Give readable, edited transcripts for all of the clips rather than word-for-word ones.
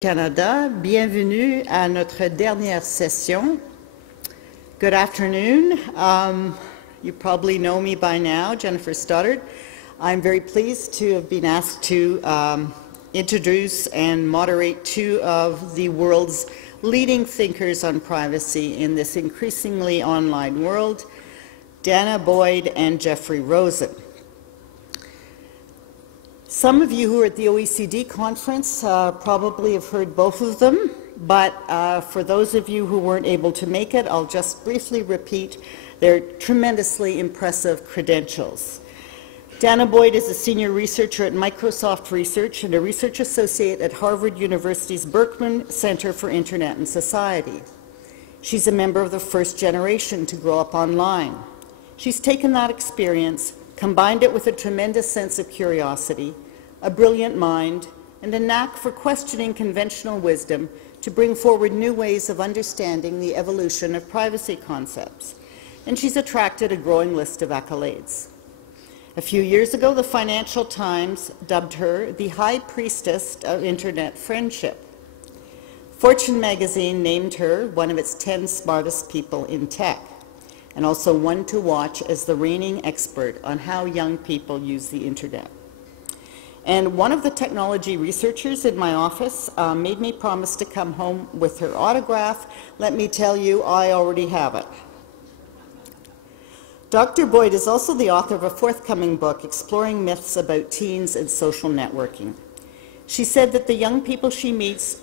Canada, bienvenue à notre dernière session. Good afternoon. You probably know me by now, Jennifer Stoddard. I'm very pleased to have been asked to introduce and moderate two of the world's leading thinkers on privacy in this increasingly online world, Dana Boyd and Jeffrey Rosen. Some of you who are at the OECD conference probably have heard both of them, but for those of you who weren't able to make it, I'll just briefly repeat their tremendously impressive credentials. Dana Boyd is a senior researcher at Microsoft Research and a research associate at Harvard University's Berkman Center for Internet and Society. She's a member of the first generation to grow up online. She's taken that experience, combined it with a tremendous sense of curiosity, a brilliant mind, and a knack for questioning conventional wisdom to bring forward new ways of understanding the evolution of privacy concepts. And she's attracted a growing list of accolades. A few years ago, the Financial Times dubbed her the High Priestess of Internet Friendship. Fortune magazine named her one of its 10 smartest people in tech, and also one to watch as the reigning expert on how young people use the internet. And one of the technology researchers in my office made me promise to come home with her autograph. Let me tell you, I already have it. Dr. Boyd is also the author of a forthcoming book exploring myths about teens and social networking. She said that the young people she meets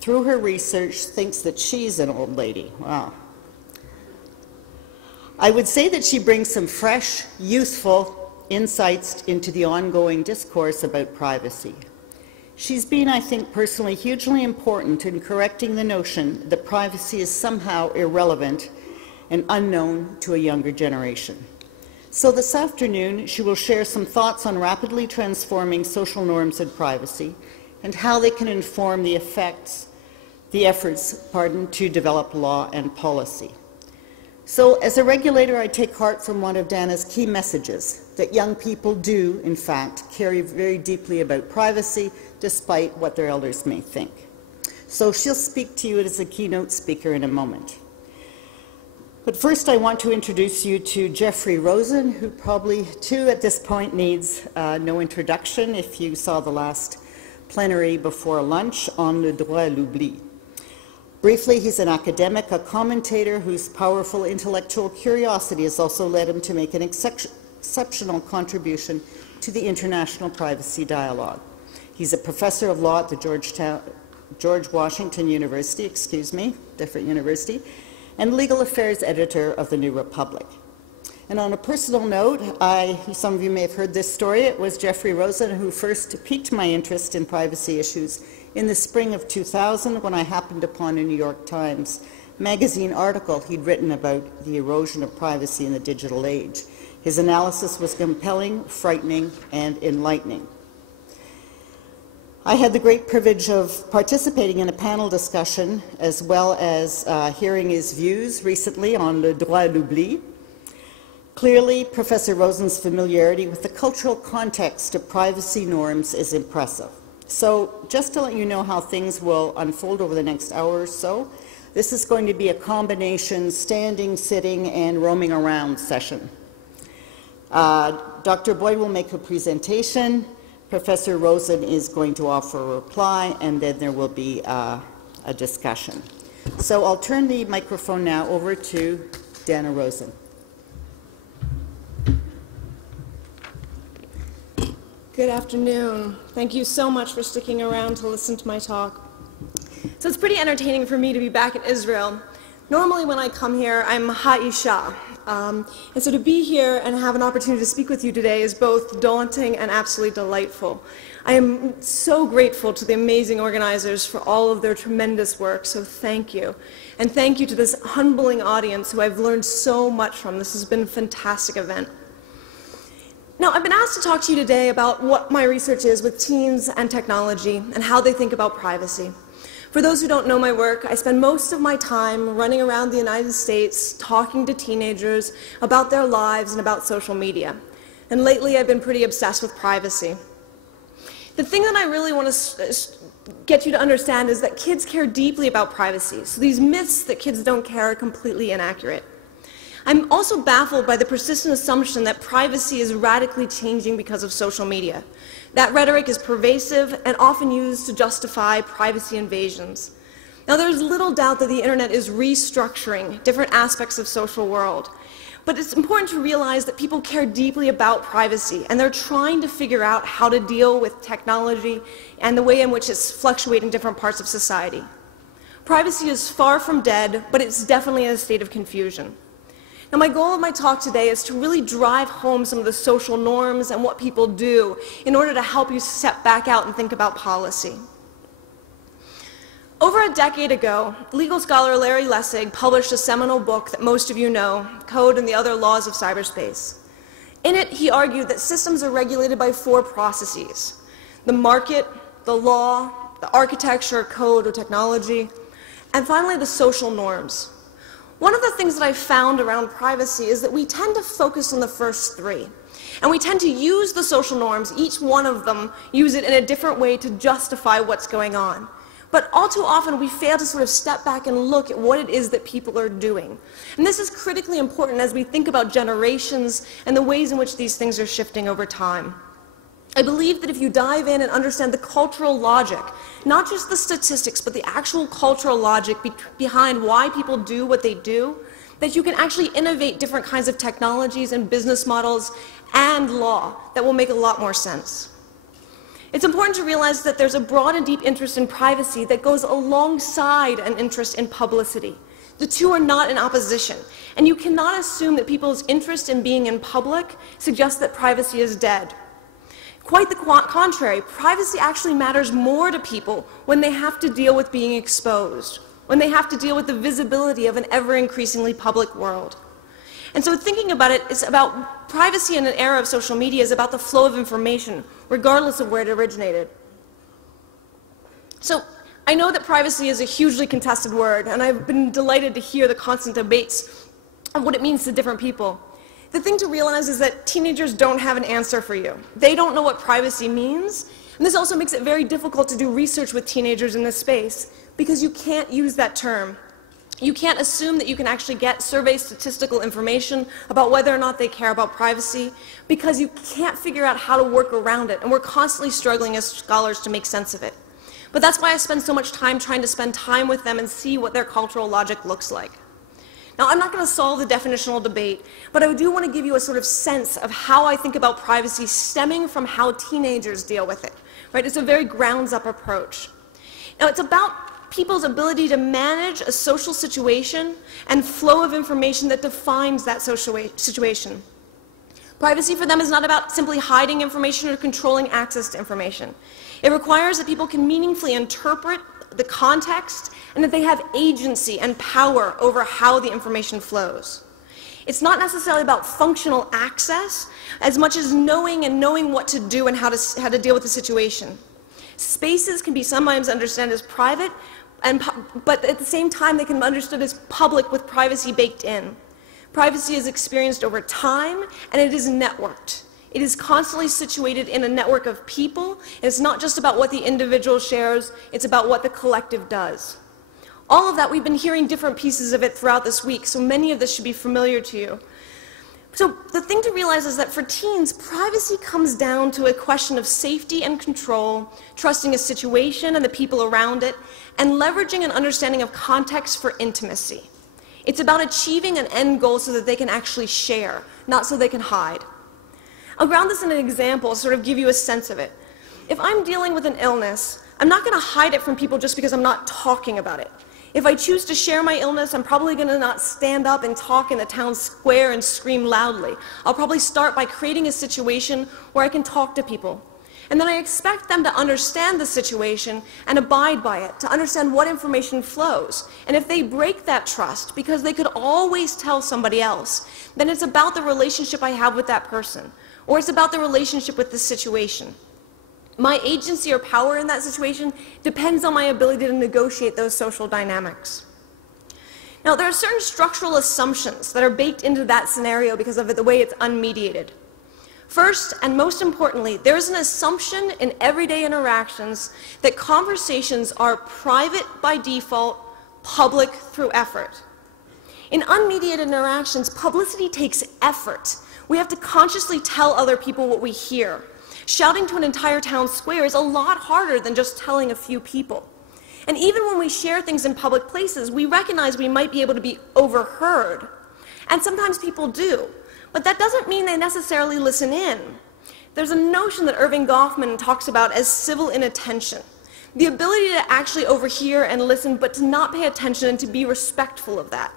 through her research thinks that she's an old lady. Wow. I would say that she brings some fresh, youthful insights into the ongoing discourse about privacy. She's been, I think, personally hugely important in correcting the notion that privacy is somehow irrelevant and unknown to a younger generation. So this afternoon, she will share some thoughts on rapidly transforming social norms and privacy and how they can inform the efforts to develop law and policy. So as a regulator, I take heart from one of Dana's key messages, that young people do, in fact, care very deeply about privacy, despite what their elders may think. So she'll speak to you as a keynote speaker in a moment. But first, I want to introduce you to Jeffrey Rosen, who probably, too, at this point needs no introduction if you saw the last plenary before lunch on le droit à l'oubli. Briefly, he's an academic, a commentator whose powerful intellectual curiosity has also led him to make an exceptional contribution to the international privacy dialogue. He's a professor of law at the George Washington University, different university, and legal affairs editor of the New Republic. And on a personal note, some of you may have heard this story, it was Jeffrey Rosen who first piqued my interest in privacy issues in the spring of 2000 when I happened upon a New York Times magazine article he'd written about the erosion of privacy in the digital age. His analysis was compelling, frightening, and enlightening. I had the great privilege of participating in a panel discussion as well as hearing his views recently on le droit à l'oubli. Clearly, Professor Rosen's familiarity with the cultural context of privacy norms is impressive. So just to let you know how things will unfold over the next hour or so, this is going to be a combination standing, sitting, and roaming around session. Dr. Boyd will make a presentation, Professor Rosen is going to offer a reply, and then there will be a discussion. So I'll turn the microphone now over to Dana Rosen. Good afternoon. Thank you so much for sticking around to listen to my talk. So it's pretty entertaining for me to be back in Israel. Normally when I come here, I'm ha'isha. And so to be here and have an opportunity to speak with you today is both daunting and absolutely delightful. I am so grateful to the amazing organizers for all of their tremendous work, so thank you. And thank you to this humbling audience who I've learned so much from. This has been a fantastic event. Now, I've been asked to talk to you today about what my research is with teens and technology and how they think about privacy. For those who don't know my work, I spend most of my time running around the United States talking to teenagers about their lives and about social media. And lately, I've been pretty obsessed with privacy. The thing that I really want to get you to understand is that kids care deeply about privacy. So these myths that kids don't care are completely inaccurate. I'm also baffled by the persistent assumption that privacy is radically changing because of social media. That rhetoric is pervasive and often used to justify privacy invasions. Now, there's little doubt that the internet is restructuring different aspects of social world. But it's important to realize that people care deeply about privacy, and they're trying to figure out how to deal with technology and the way in which it's fluctuating in different parts of society. Privacy is far from dead, but it's definitely in a state of confusion. Now, my goal of my talk today is to really drive home some of the social norms and what people do in order to help you step back out and think about policy. Over a decade ago, legal scholar Larry Lessig published a seminal book that most of you know, Code and the Other Laws of Cyberspace. In it, he argued that systems are regulated by 4 processes: the market, the law, the architecture, code, or technology, and finally the social norms. One of the things that I've found around privacy is that we tend to focus on the first 3. And we tend to use the social norms, each one of them, use it in a different way to justify what's going on. But all too often we fail to sort of step back and look at what it is that people are doing. And this is critically important as we think about generations and the ways in which these things are shifting over time. I believe that if you dive in and understand the cultural logic, not just the statistics, but the actual cultural logic behind why people do what they do, that you can actually innovate different kinds of technologies and business models and law that will make a lot more sense. It's important to realize that there's a broad and deep interest in privacy that goes alongside an interest in publicity. The two are not in opposition, and you cannot assume that people's interest in being in public suggests that privacy is dead. Quite the contrary, privacy actually matters more to people when they have to deal with being exposed, when they have to deal with the visibility of an ever-increasingly public world. And so thinking about it, it's about privacy in an era of social media is about the flow of information, regardless of where it originated. So I know that privacy is a hugely contested word, and I've been delighted to hear the constant debates of what it means to different people. The thing to realize is that teenagers don't have an answer for you. They don't know what privacy means, and this also makes it very difficult to do research with teenagers in this space, because you can't use that term. You can't assume that you can actually get survey statistical information about whether or not they care about privacy, because you can't figure out how to work around it, and we're constantly struggling as scholars to make sense of it. But that's why I spend so much time trying to spend time with them and see what their cultural logic looks like. Now, I'm not going to solve the definitional debate, but I do want to give you a sort of sense of how I think about privacy stemming from how teenagers deal with it. Right? It's a very grounds-up approach. Now, it's about people's ability to manage a social situation and flow of information that defines that social situation. Privacy for them is not about simply hiding information or controlling access to information. It requires that people can meaningfully interpret the context and that they have agency and power over how the information flows. It's not necessarily about functional access as much as knowing what to do and how to deal with the situation. Spaces can be sometimes understood as private, but at the same time they can be understood as public with privacy baked in. Privacy is experienced over time, and it is networked. It is constantly situated in a network of people, and it's not just about what the individual shares, it's about what the collective does. All of that, we've been hearing different pieces of it throughout this week, so many of this should be familiar to you. So the thing to realize is that for teens, privacy comes down to a question of safety and control, trusting a situation and the people around it, and leveraging an understanding of context for intimacy. It's about achieving an end goal so that they can actually share, not so they can hide. I'll ground this in an example to sort of give you a sense of it. If I'm dealing with an illness, I'm not going to hide it from people just because I'm not talking about it. If I choose to share my illness, I'm probably going to not stand up and talk in the town square and scream loudly. I'll probably start by creating a situation where I can talk to people. And then I expect them to understand the situation and abide by it, to understand what information flows. And if they break that trust, because they could always tell somebody else, then it's about the relationship I have with that person, or it's about the relationship with the situation. My agency or power in that situation depends on my ability to negotiate those social dynamics. Now, there are certain structural assumptions that are baked into that scenario because of the way it's unmediated. First, and most importantly, there is an assumption in everyday interactions that conversations are private by default, public through effort. In unmediated interactions, publicity takes effort. We have to consciously tell other people what we hear. Shouting to an entire town square is a lot harder than just telling a few people. And even when we share things in public places, we recognize we might be able to be overheard. And sometimes people do. But that doesn't mean they necessarily listen in. There's a notion that Irving Goffman talks about as civil inattention. The ability to actually overhear and listen, but to not pay attention and to be respectful of that.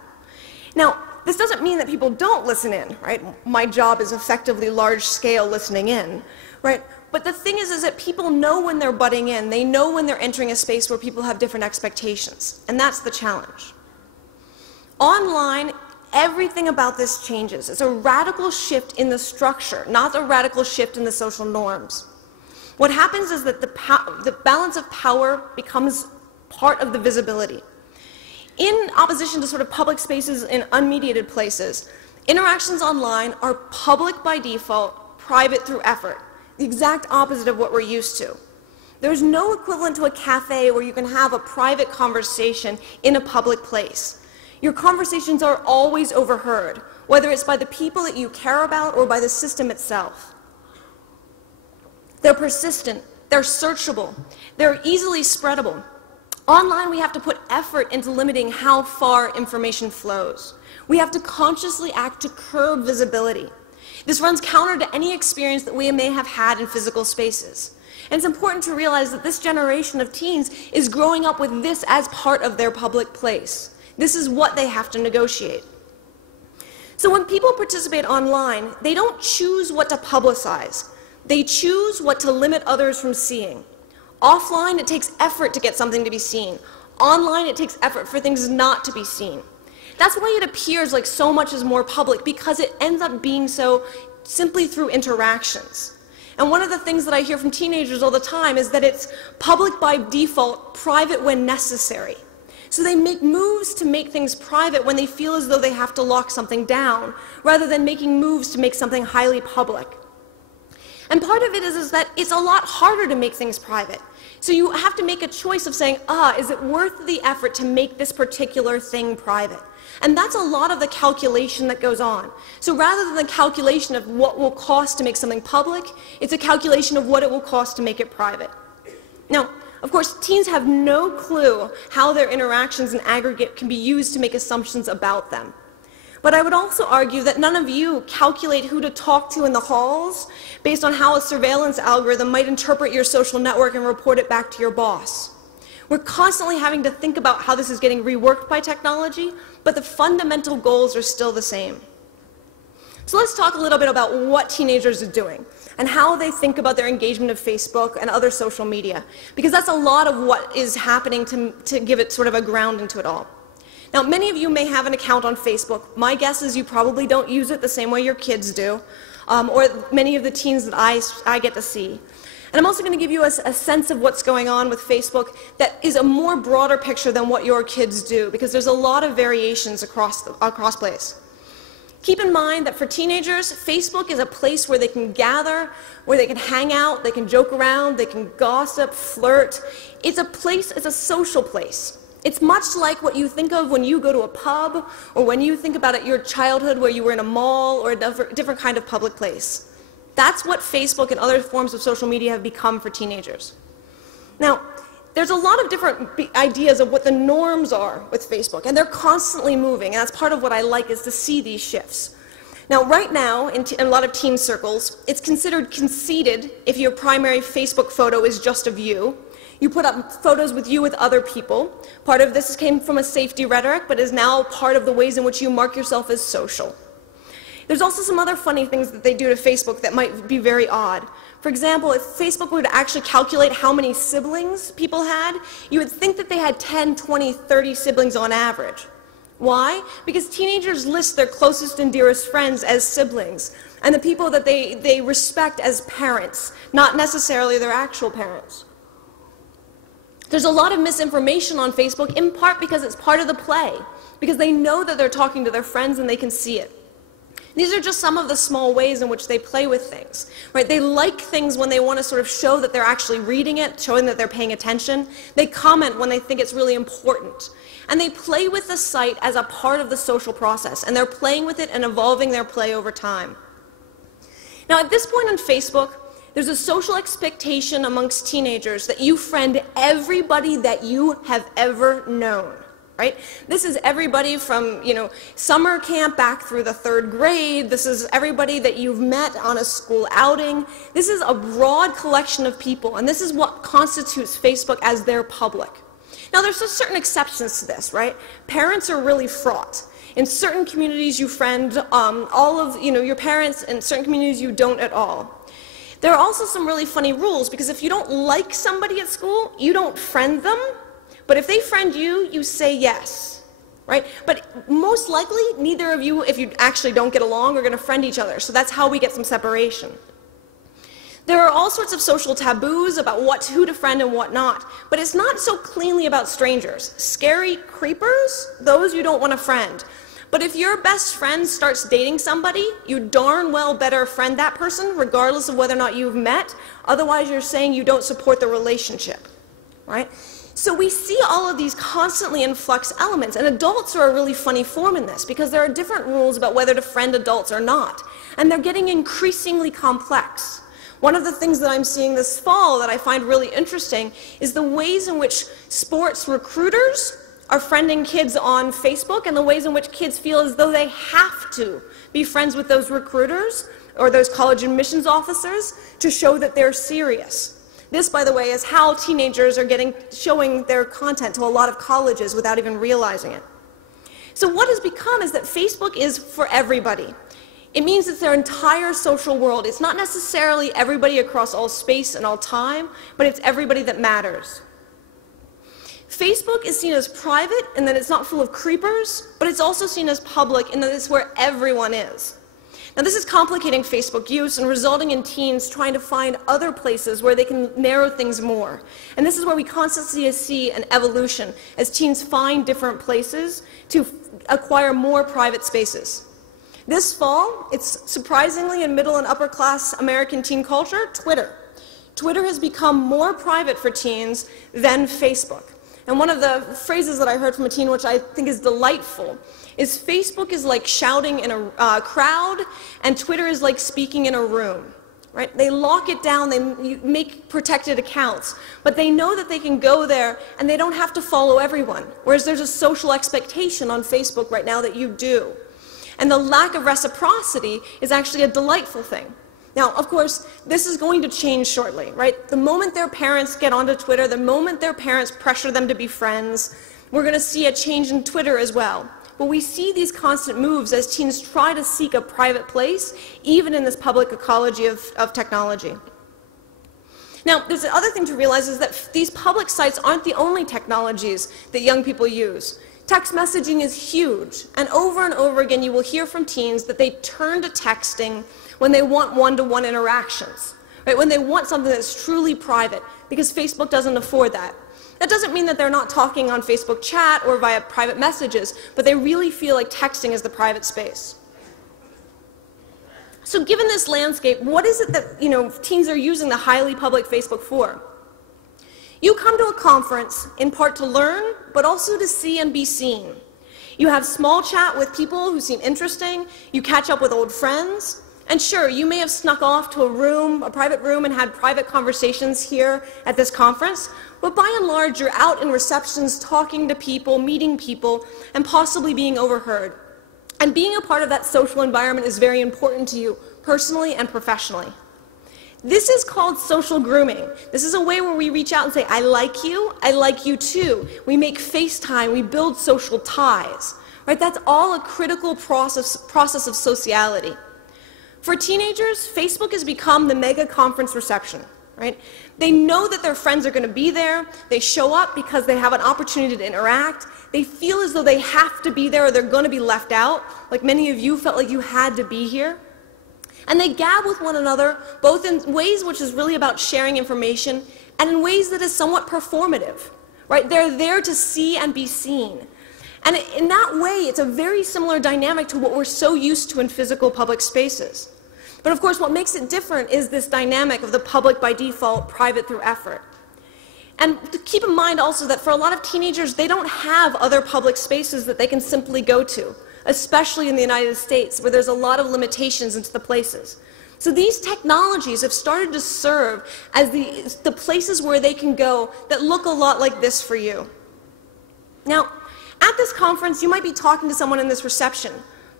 Now, this doesn't mean that people don't listen in, right? My job is effectively large-scale listening in, right? But the thing is that people know when they're butting in. They know when they're entering a space where people have different expectations. And that's the challenge. Online, everything about this changes. It's a radical shift in the structure, not a radical shift in the social norms. What happens is that the balance of power becomes part of the visibility. In opposition to sort of public spaces in unmediated places, interactions online are public by default, private through effort, the exact opposite of what we're used to. There's no equivalent to a cafe where you can have a private conversation in a public place. Your conversations are always overheard, whether it's by the people that you care about or by the system itself. They're persistent, they're searchable, they're easily spreadable. Online, we have to put effort into limiting how far information flows. We have to consciously act to curb visibility. This runs counter to any experience that we may have had in physical spaces. And it's important to realize that this generation of teens is growing up with this as part of their public place. This is what they have to negotiate. So when people participate online, they don't choose what to publicize. They choose what to limit others from seeing. Offline, it takes effort to get something to be seen. Online, it takes effort for things not to be seen. That's why it appears like so much is more public, because it ends up being so simply through interactions. And one of the things that I hear from teenagers all the time is that it's public by default, private when necessary. So they make moves to make things private when they feel as though they have to lock something down, rather than making moves to make something highly public. And part of it is that it's a lot harder to make things private. So you have to make a choice of saying, is it worth the effort to make this particular thing private? And that's a lot of the calculation that goes on. So rather than the calculation of what will cost to make something public, it's a calculation of what it will cost to make it private. Now, of course, teens have no clue how their interactions in aggregate can be used to make assumptions about them. But I would also argue that none of you calculate who to talk to in the halls based on how a surveillance algorithm might interpret your social network and report it back to your boss. We're constantly having to think about how this is getting reworked by technology, but the fundamental goals are still the same. So let's talk a little bit about what teenagers are doing and how they think about their engagement of Facebook and other social media, because that's a lot of what is happening to give it sort of a ground into it all. Now, many of you may have an account on Facebook. My guess is you probably don't use it the same way your kids do, or many of the teens that I get to see. And I'm also going to give you a sense of what's going on with Facebook that is a more broader picture than what your kids do, because there's a lot of variations across place. Keep in mind that for teenagers, Facebook is a place where they can gather, where they can hang out, they can joke around, they can gossip, flirt. It's a social place. It's much like what you think of when you go to a pub, or when you think about your childhood where you were in a mall or a different kind of public place. That's what Facebook and other forms of social media have become for teenagers. Now, there's a lot of different ideas of what the norms are with Facebook, and they're constantly moving, and that's part of what I like, is to see these shifts. Now, right now, in a lot of teen circles, it's considered conceited if your primary Facebook photo is just of you. You put up photos with you with other people. Part of this came from a safety rhetoric, but is now part of the ways in which you mark yourself as social. There's also some other funny things that they do to Facebook that might be very odd. For example, if Facebook were to actually calculate how many siblings people had, you would think that they had 10, 20, 30 siblings on average. Why? Because teenagers list their closest and dearest friends as siblings, and the people that they respect as parents, not necessarily their actual parents. There's a lot of misinformation on Facebook, in part because it's part of the play, because they know that they're talking to their friends and they can see it. These are just some of the small ways in which they play with things, right? They like things when they want to sort of show that they're actually reading it, showing that they're paying attention. They comment when they think it's really important. And they play with the site as a part of the social process, and they're playing with it and evolving their play over time. Now, at this point on Facebook, there's a social expectation amongst teenagers that you friend everybody that you have ever known. Right? This is everybody from, summer camp back through the 3rd grade. This is everybody that you've met on a school outing. This is a broad collection of people, and this is what constitutes Facebook as their public. Now, there's just certain exceptions to this, right? Parents are really fraught. In certain communities, you friend all of your parents. In certain communities, you don't at all. There are also some really funny rules, because if you don't like somebody at school, you don't friend them. But if they friend you, you say yes, right? But most likely, neither of you, if you actually don't get along, are going to friend each other. So that's how we get some separation. There are all sorts of social taboos about who to friend and what not. But it's not so cleanly about strangers. Scary creepers, those you don't want to friend. But if your best friend starts dating somebody, you darn well better friend that person, regardless of whether or not you've met. Otherwise, you're saying you don't support the relationship, right? So we see all of these constantly in flux elements, and adults are a really funny form in this, because there are different rules about whether to friend adults or not, and they're getting increasingly complex. One of the things that I'm seeing this fall that I find really interesting is the ways in which sports recruiters are friending kids on Facebook, and the ways in which kids feel as though they have to be friends with those recruiters or those college admissions officers to show that they're serious. This, by the way, is how teenagers are showing their content to a lot of colleges without even realizing it. So what has become is that Facebook is for everybody. It means it's their entire social world. It's not necessarily everybody across all space and all time, but it's everybody that matters. Facebook is seen as private in that it's not full of creepers, but it's also seen as public in that it's where everyone is. Now, this is complicating Facebook use and resulting in teens trying to find other places where they can narrow things more. And this is where we constantly see an evolution as teens find different places to acquire more private spaces. This fall, it's surprisingly in middle and upper class American teen culture, Twitter. Twitter has become more private for teens than Facebook. And one of the phrases that I heard from a teen, which I think is delightful, is Facebook is like shouting in a crowd, and Twitter is like speaking in a room. Right? They lock it down, they make protected accounts, but they know that they can go there and they don't have to follow everyone, whereas there's a social expectation on Facebook right now that you do. And the lack of reciprocity is actually a delightful thing. Now, of course, this is going to change shortly, right? The moment their parents get onto Twitter, the moment their parents pressure them to be friends, we're going to see a change in Twitter as well. But we see these constant moves as teens try to seek a private place, even in this public ecology of technology. Now, there's the other thing to realize is that these public sites aren't the only technologies that young people use. Text messaging is huge, and over again you will hear from teens that they turn to texting when they want one-to-one interactions, right? When they want something that's truly private, because Facebook doesn't afford that. That doesn't mean that they're not talking on Facebook chat or via private messages, but they really feel like texting is the private space. So given this landscape, what is it that teens are using the highly public Facebook for? You come to a conference in part to learn, but also to see and be seen. You have small chat with people who seem interesting, you catch up with old friends, and sure, you may have snuck off to a private room, and had private conversations here at this conference, but by and large, you're out in receptions talking to people, meeting people, and possibly being overheard. And being a part of that social environment is very important to you, personally and professionally. This is called social grooming. This is a way where we reach out and say, I like you too. We make FaceTime, we build social ties. Right? That's all a critical process of sociality. For teenagers, Facebook has become the mega conference reception. Right? They know that their friends are going to be there. They show up because they have an opportunity to interact. They feel as though they have to be there or they're going to be left out, like many of you felt like you had to be here. And they gab with one another, both in ways which is really about sharing information and in ways that is somewhat performative. Right? They're there to see and be seen. And in that way, it's a very similar dynamic to what we're so used to in physical public spaces. But of course, what makes it different is this dynamic of the public by default, private through effort. And to keep in mind also that for a lot of teenagers, they don't have other public spaces that they can simply go to, especially in the United States, where there's a lot of limitations into the places. So these technologies have started to serve as the places where they can go that look a lot like this for you. Now, at this conference, you might be talking to someone in this reception,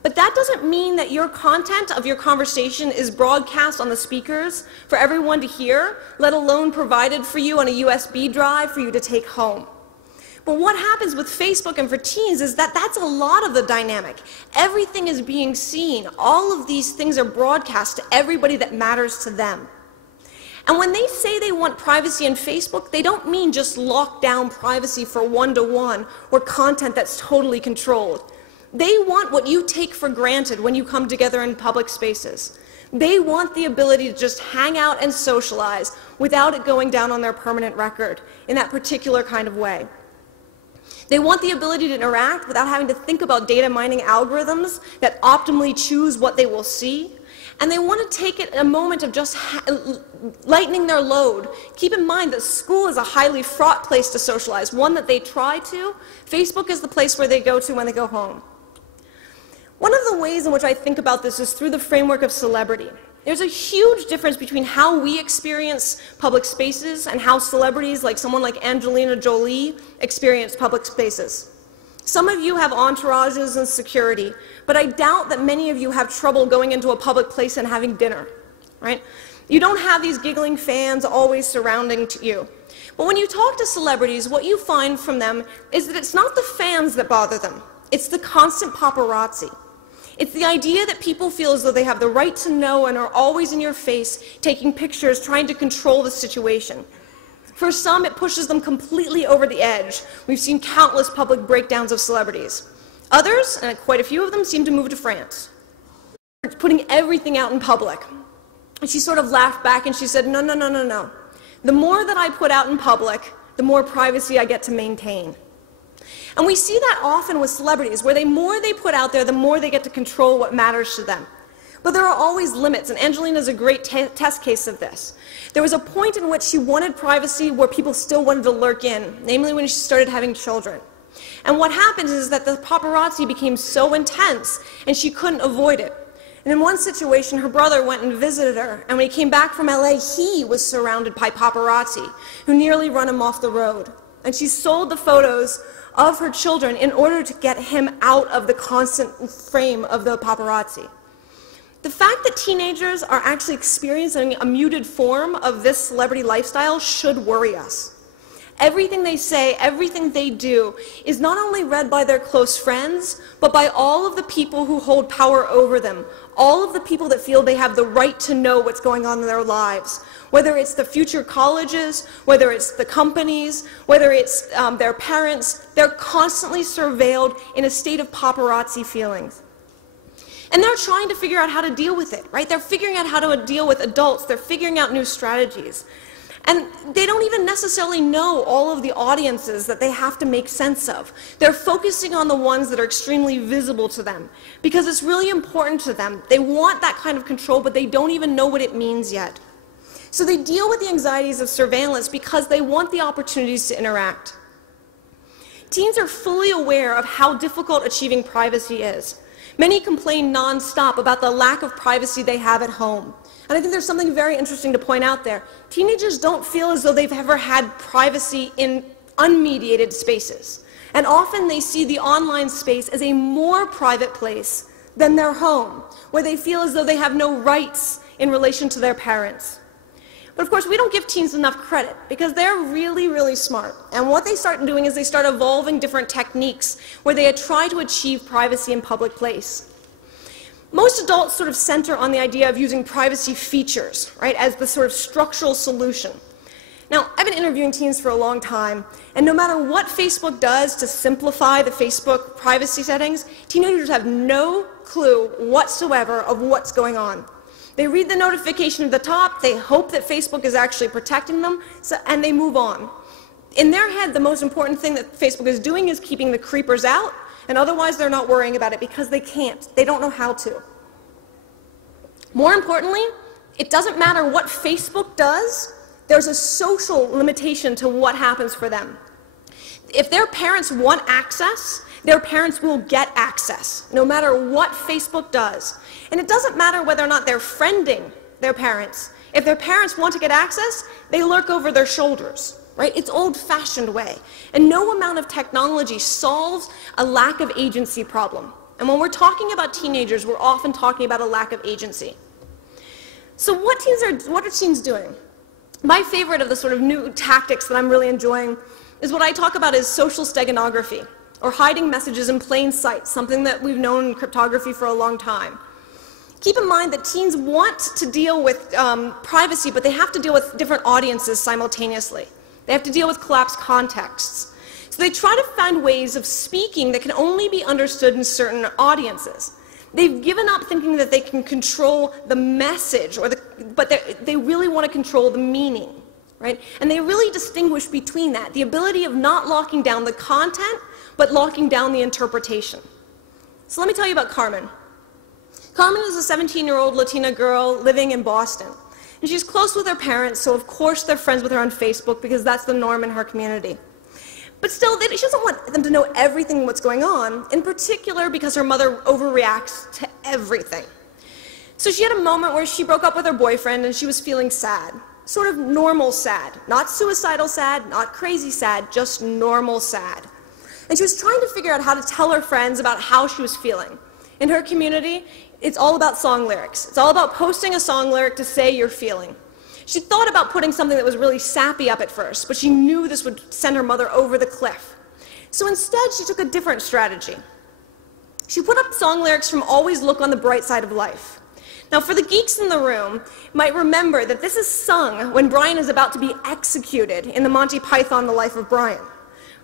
but that doesn't mean that your content of your conversation is broadcast on the speakers for everyone to hear, let alone provided for you on a USB drive for you to take home. But what happens with Facebook and for teens is that that's a lot of the dynamic. Everything is being seen. All of these things are broadcast to everybody that matters to them. And when they say they want privacy in Facebook, they don't mean just lock down privacy for one-to-one or content that's totally controlled. They want what you take for granted when you come together in public spaces. They want the ability to just hang out and socialize without it going down on their permanent record in that particular kind of way. They want the ability to interact without having to think about data mining algorithms that optimally choose what they will see. And they want to take it a moment of just lightening their load. Keep in mind that school is a highly fraught place to socialize, one that they try to. Facebook is the place where they go to when they go home. One of the ways in which I think about this is through the framework of celebrity. There's a huge difference between how we experience public spaces and how celebrities like someone like Angelina Jolie experience public spaces. Some of you have entourages and security, but I doubt that many of you have trouble going into a public place and having dinner, right? You don't have these giggling fans always surrounding you. But when you talk to celebrities, what you find from them is that it's not the fans that bother them. It's the constant paparazzi. It's the idea that people feel as though they have the right to know and are always in your face, taking pictures, trying to control the situation. For some, it pushes them completely over the edge. We've seen countless public breakdowns of celebrities. Others, and quite a few of them, seem to move to France, putting everything out in public. And she sort of laughed back and she said, no, no, no, no, no. The more that I put out in public, the more privacy I get to maintain. And we see that often with celebrities, where the more they put out there, the more they get to control what matters to them. But there are always limits, and Angelina is a great test case of this. There was a point in which she wanted privacy where people still wanted to lurk in, namely when she started having children. And what happened is that the paparazzi became so intense, and she couldn't avoid it. And in one situation, her brother went and visited her, and when he came back from LA, he was surrounded by paparazzi, who nearly run him off the road. And she sold the photos of her children in order to get him out of the constant frame of the paparazzi. The fact that teenagers are actually experiencing a muted form of this celebrity lifestyle should worry us. Everything they say, everything they do is not only read by their close friends, but by all of the people who hold power over them, all of the people that feel they have the right to know what's going on in their lives. Whether it's the future colleges, whether it's the companies, whether it's their parents, they're constantly surveilled in a state of paparazzi feelings. And they're trying to figure out how to deal with it, right? They're figuring out how to deal with adults. They're figuring out new strategies. And they don't even necessarily know all of the audiences that they have to make sense of. They're focusing on the ones that are extremely visible to them because it's really important to them. They want that kind of control, but they don't even know what it means yet. So they deal with the anxieties of surveillance because they want the opportunities to interact. Teens are fully aware of how difficult achieving privacy is. Many complain nonstop about the lack of privacy they have at home. And I think there's something very interesting to point out there. Teenagers don't feel as though they've ever had privacy in unmediated spaces. And often they see the online space as a more private place than their home, where they feel as though they have no rights in relation to their parents. But of course, we don't give teens enough credit because they're really, really smart. And what they start doing is they start evolving different techniques where they try to achieve privacy in public place. Most adults sort of center on the idea of using privacy features, right, as the sort of structural solution. Now, I've been interviewing teens for a long time, and no matter what Facebook does to simplify the Facebook privacy settings, teenagers have no clue whatsoever of what's going on. They read the notification at the top, they hope that Facebook is actually protecting them, and they move on. In their head, the most important thing that Facebook is doing is keeping the creepers out, and otherwise they're not worrying about it because they can't. They don't know how to. More importantly, it doesn't matter what Facebook does, there's a social limitation to what happens for them. If their parents want access, their parents will get access, no matter what Facebook does. And it doesn't matter whether or not they're friending their parents. If their parents want to get access, they lurk over their shoulders, right? It's old-fashioned way. And no amount of technology solves a lack of agency problem. And when we're talking about teenagers, we're often talking about a lack of agency. So what are teens doing? My favorite of the sort of new tactics that I'm really enjoying is what I talk about as social steganography, or hiding messages in plain sight, something that we've known in cryptography for a long time. Keep in mind that teens want to deal with privacy, but they have to deal with different audiences simultaneously. They have to deal with collapsed contexts. So they try to find ways of speaking that can only be understood in certain audiences. They've given up thinking that they can control the message, but they really want to control the meaning, right? And they really distinguish between that, the ability of not locking down the content, but locking down the interpretation. So let me tell you about Carmen. Carmen is a 17-year-old Latina girl living in Boston. And she's close with her parents, so of course they're friends with her on Facebook because that's the norm in her community. But still, she doesn't want them to know everything what's going on, in particular because her mother overreacts to everything. So she had a moment where she broke up with her boyfriend and she was feeling sad. Sort of normal sad. Not suicidal sad, not crazy sad, just normal sad. And she was trying to figure out how to tell her friends about how she was feeling. In her community, it's all about song lyrics. It's all about posting a song lyric to say you're feeling. She thought about putting something that was really sappy up at first, but she knew this would send her mother over the cliff. So instead, she took a different strategy. She put up song lyrics from Always Look on the Bright Side of Life. Now, for the geeks in the room, might remember that this is sung when Brian is about to be executed in the Monty Python, The Life of Brian.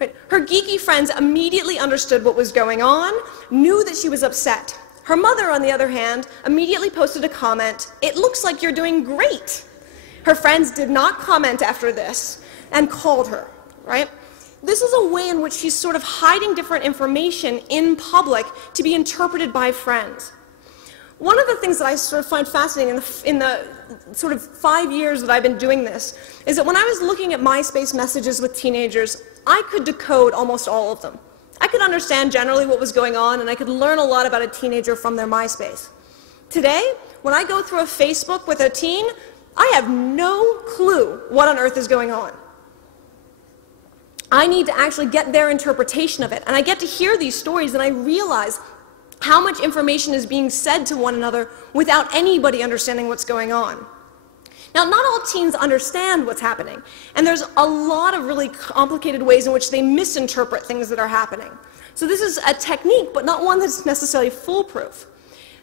Right? Her geeky friends immediately understood what was going on, knew that she was upset. Her mother, on the other hand, immediately posted a comment, "It looks like you're doing great." Her friends did not comment after this and called her, right? This is a way in which she's sort of hiding different information in public to be interpreted by friends. One of the things that I sort of find fascinating in the sort of 5 years that I've been doing this is that when I was looking at MySpace messages with teenagers, I could decode almost all of them. I could understand generally what was going on, and I could learn a lot about a teenager from their MySpace. Today, when I go through a Facebook with a teen, I have no clue what on earth is going on. I need to actually get their interpretation of it, and I get to hear these stories and I realize how much information is being said to one another without anybody understanding what's going on. Now, not all teens understand what's happening, and there's a lot of really complicated ways in which they misinterpret things that are happening. So this is a technique, but not one that's necessarily foolproof.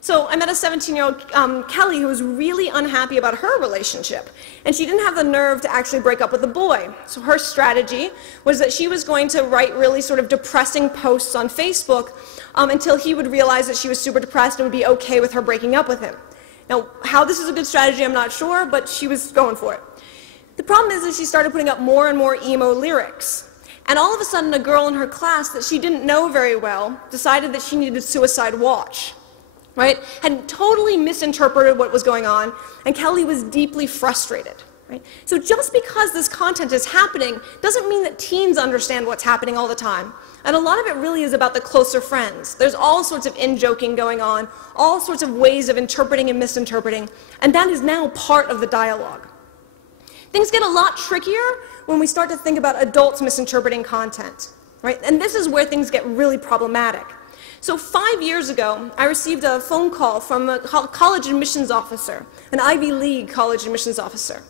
So I met a 17-year-old Kelly who was really unhappy about her relationship, and she didn't have the nerve to actually break up with the boy. So her strategy was that she was going to write really sort of depressing posts on Facebook until he would realize that she was super depressed and would be okay with her breaking up with him. Now, how this is a good strategy, I'm not sure, but she was going for it. The problem is that she started putting up more and more emo lyrics. And all of a sudden, a girl in her class that she didn't know very well decided that she needed a suicide watch, right? Had totally misinterpreted what was going on, and Kelly was deeply frustrated, right? So just because this content is happening doesn't mean that teens understand what's happening all the time. And a lot of it really is about the closer friends. There's all sorts of in-joking going on, all sorts of ways of interpreting and misinterpreting, and that is now part of the dialogue. Things get a lot trickier when we start to think about adults misinterpreting content, right? And this is where things get really problematic. So 5 years ago, I received a phone call from a college admissions officer, an Ivy League college admissions officer.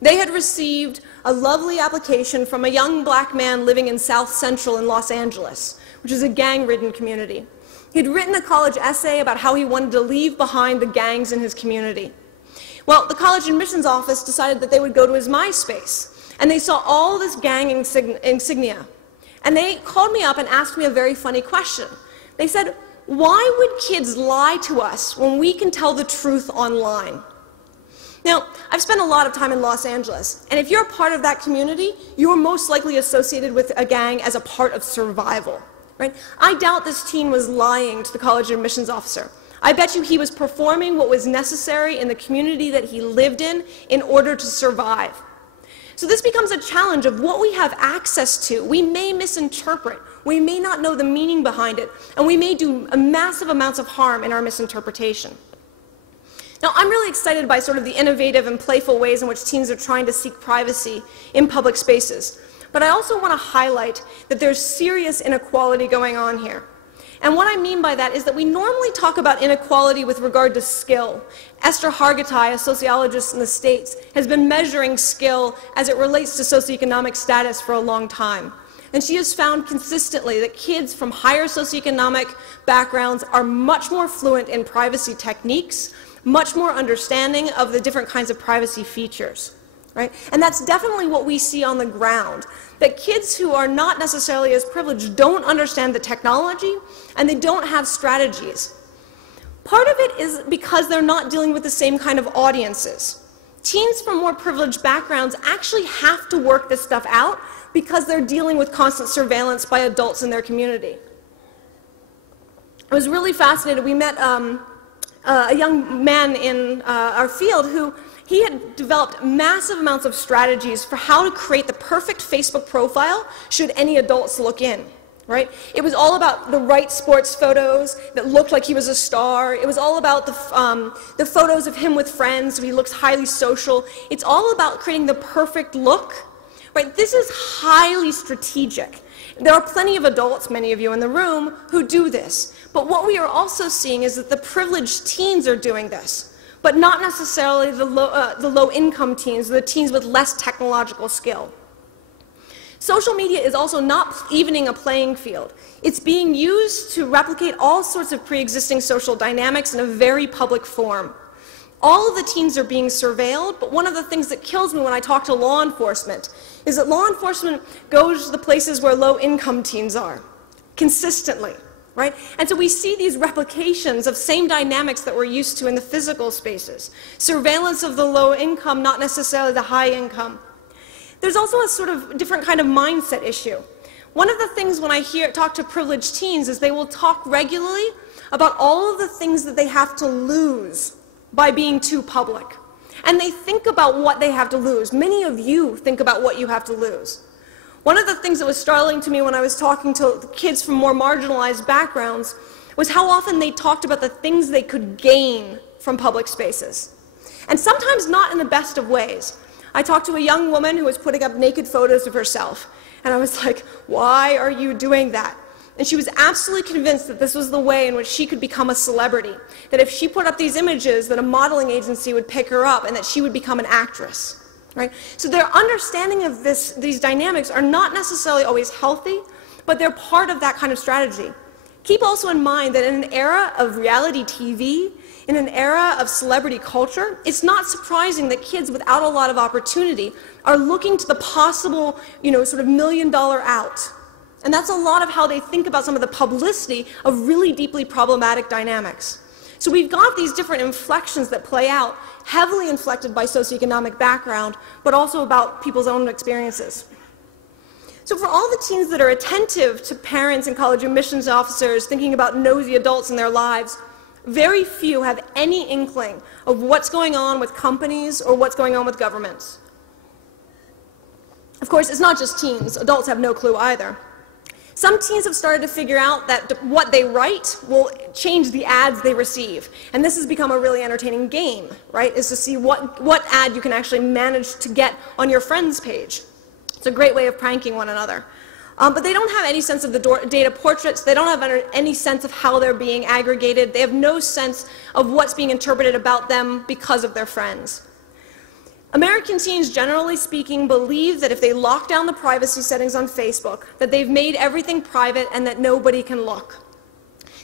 They had received a lovely application from a young black man living in South Central in Los Angeles, which is a gang-ridden community. He'd written a college essay about how he wanted to leave behind the gangs in his community. Well, the college admissions office decided that they would go to his MySpace, and they saw all this gang insignia. And they called me up and asked me a very funny question. They said, "Why would kids lie to us when we can tell the truth online?" Now, I've spent a lot of time in Los Angeles, and if you're a part of that community, you are most likely associated with a gang as a part of survival, right? I doubt this teen was lying to the college admissions officer. I bet you he was performing what was necessary in the community that he lived in order to survive. So this becomes a challenge of what we have access to. We may misinterpret, we may not know the meaning behind it, and we may do massive amounts of harm in our misinterpretation. Now, I'm really excited by sort of the innovative and playful ways in which teens are trying to seek privacy in public spaces. But I also want to highlight that there's serious inequality going on here. And what I mean by that is that we normally talk about inequality with regard to skill. Esther Hargitay, a sociologist in the States, has been measuring skill as it relates to socioeconomic status for a long time. And she has found consistently that kids from higher socioeconomic backgrounds are much more fluent in privacy techniques, much more understanding of the different kinds of privacy features. Right? And that's definitely what we see on the ground, that kids who are not necessarily as privileged don't understand the technology and they don't have strategies. Part of it is because they're not dealing with the same kind of audiences. Teens from more privileged backgrounds actually have to work this stuff out because they're dealing with constant surveillance by adults in their community. I was really fascinated. We met a young man in our field who he had developed massive amounts of strategies for how to create the perfect Facebook profile should any adults look in, right? It was all about the right sports photos that looked like he was a star. It was all about the photos of him with friends so he looks highly social. It's all about creating the perfect look, right? This is highly strategic. There are plenty of adults, many of you in the room, who do this. But what we are also seeing is that the privileged teens are doing this, but not necessarily the low-income teens, the teens with less technological skill. Social media is also not evening a playing field. It's being used to replicate all sorts of pre-existing social dynamics in a very public form. All of the teens are being surveilled, but one of the things that kills me when I talk to law enforcement is that law enforcement goes to the places where low-income teens are, consistently. Right? And so we see these replications of same dynamics that we're used to in the physical spaces. Surveillance of the low income, not necessarily the high income. There's also a sort of different kind of mindset issue. One of the things when I talk to privileged teens is they will talk regularly about all of the things that they have to lose by being too public. And they think about what they have to lose. Many of you think about what you have to lose. One of the things that was startling to me when I was talking to kids from more marginalized backgrounds was how often they talked about the things they could gain from public spaces. And sometimes not in the best of ways. I talked to a young woman who was putting up naked photos of herself. And I was like, why are you doing that? And she was absolutely convinced that this was the way in which she could become a celebrity. That if she put up these images, that a modeling agency would pick her up and that she would become an actress. Right? So their understanding of these dynamics are not necessarily always healthy, but they're part of that kind of strategy. Keep also in mind that in an era of reality TV, in an era of celebrity culture, it's not surprising that kids without a lot of opportunity are looking to the possible, sort of $1 million out. And that's a lot of how they think about some of the publicity of really deeply problematic dynamics. So we've got these different inflections that play out, heavily inflected by socioeconomic background, but also about people's own experiences. So for all the teens that are attentive to parents and college admissions officers thinking about nosy adults in their lives, very few have any inkling of what's going on with companies or what's going on with governments. Of course, it's not just teens. Adults have no clue either. Some teens have started to figure out that what they write will change the ads they receive. And this has become a really entertaining game, right? Is to see what ad you can actually manage to get on your friend's page. It's a great way of pranking one another. But they don't have any sense of the data portraits. They don't have any sense of how they're being aggregated. They have no sense of what's being interpreted about them because of their friends. American teens, generally speaking, believe that if they lock down the privacy settings on Facebook, that they've made everything private and that nobody can look.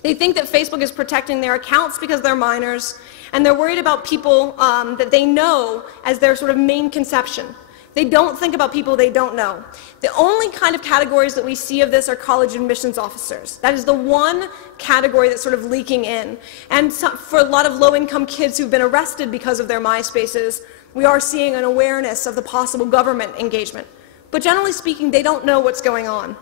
They think that Facebook is protecting their accounts because they're minors, and they're worried about people that they know as their sort of main conception. They don't think about people they don't know. The only kind of categories that we see of this are college admissions officers. That is the one category that's sort of leaking in. And for a lot of low-income kids who've been arrested because of their MySpaces, we are seeing an awareness of the possible government engagement. But generally speaking, they don't know what's going on.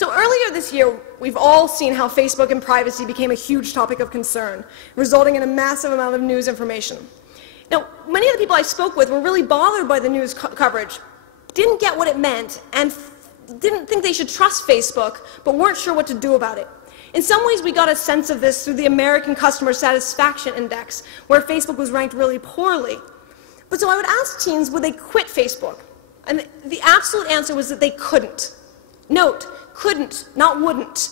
So earlier this year, we've all seen how Facebook and privacy became a huge topic of concern, resulting in a massive amount of news information. Now, many of the people I spoke with were really bothered by the news coverage, didn't get what it meant, and didn't think they should trust Facebook, but weren't sure what to do about it. In some ways, we got a sense of this through the American Customer Satisfaction Index, where Facebook was ranked really poorly. But so I would ask teens, would they quit Facebook? And the absolute answer was that they couldn't. Note, couldn't, not wouldn't.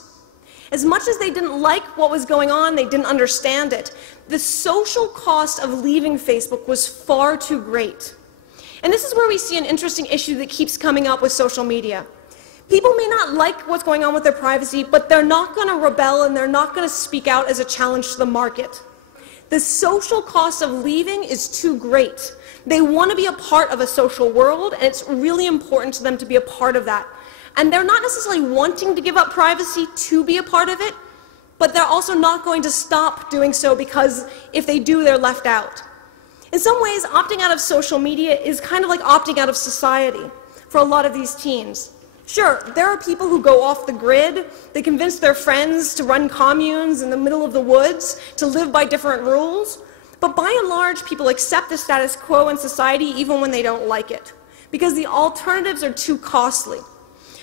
As much as they didn't like what was going on, they didn't understand it, the social cost of leaving Facebook was far too great. And this is where we see an interesting issue that keeps coming up with social media. People may not like what's going on with their privacy, but they're not going to rebel and they're not going to speak out as a challenge to the market. The social cost of leaving is too great. They want to be a part of a social world, and it's really important to them to be a part of that. And they're not necessarily wanting to give up privacy to be a part of it, but they're also not going to stop doing so because if they do, they're left out. In some ways, opting out of social media is kind of like opting out of society for a lot of these teens. Sure, there are people who go off the grid. They convince their friends to run communes in the middle of the woods, to live by different rules. But by and large, people accept the status quo in society even when they don't like it, because the alternatives are too costly.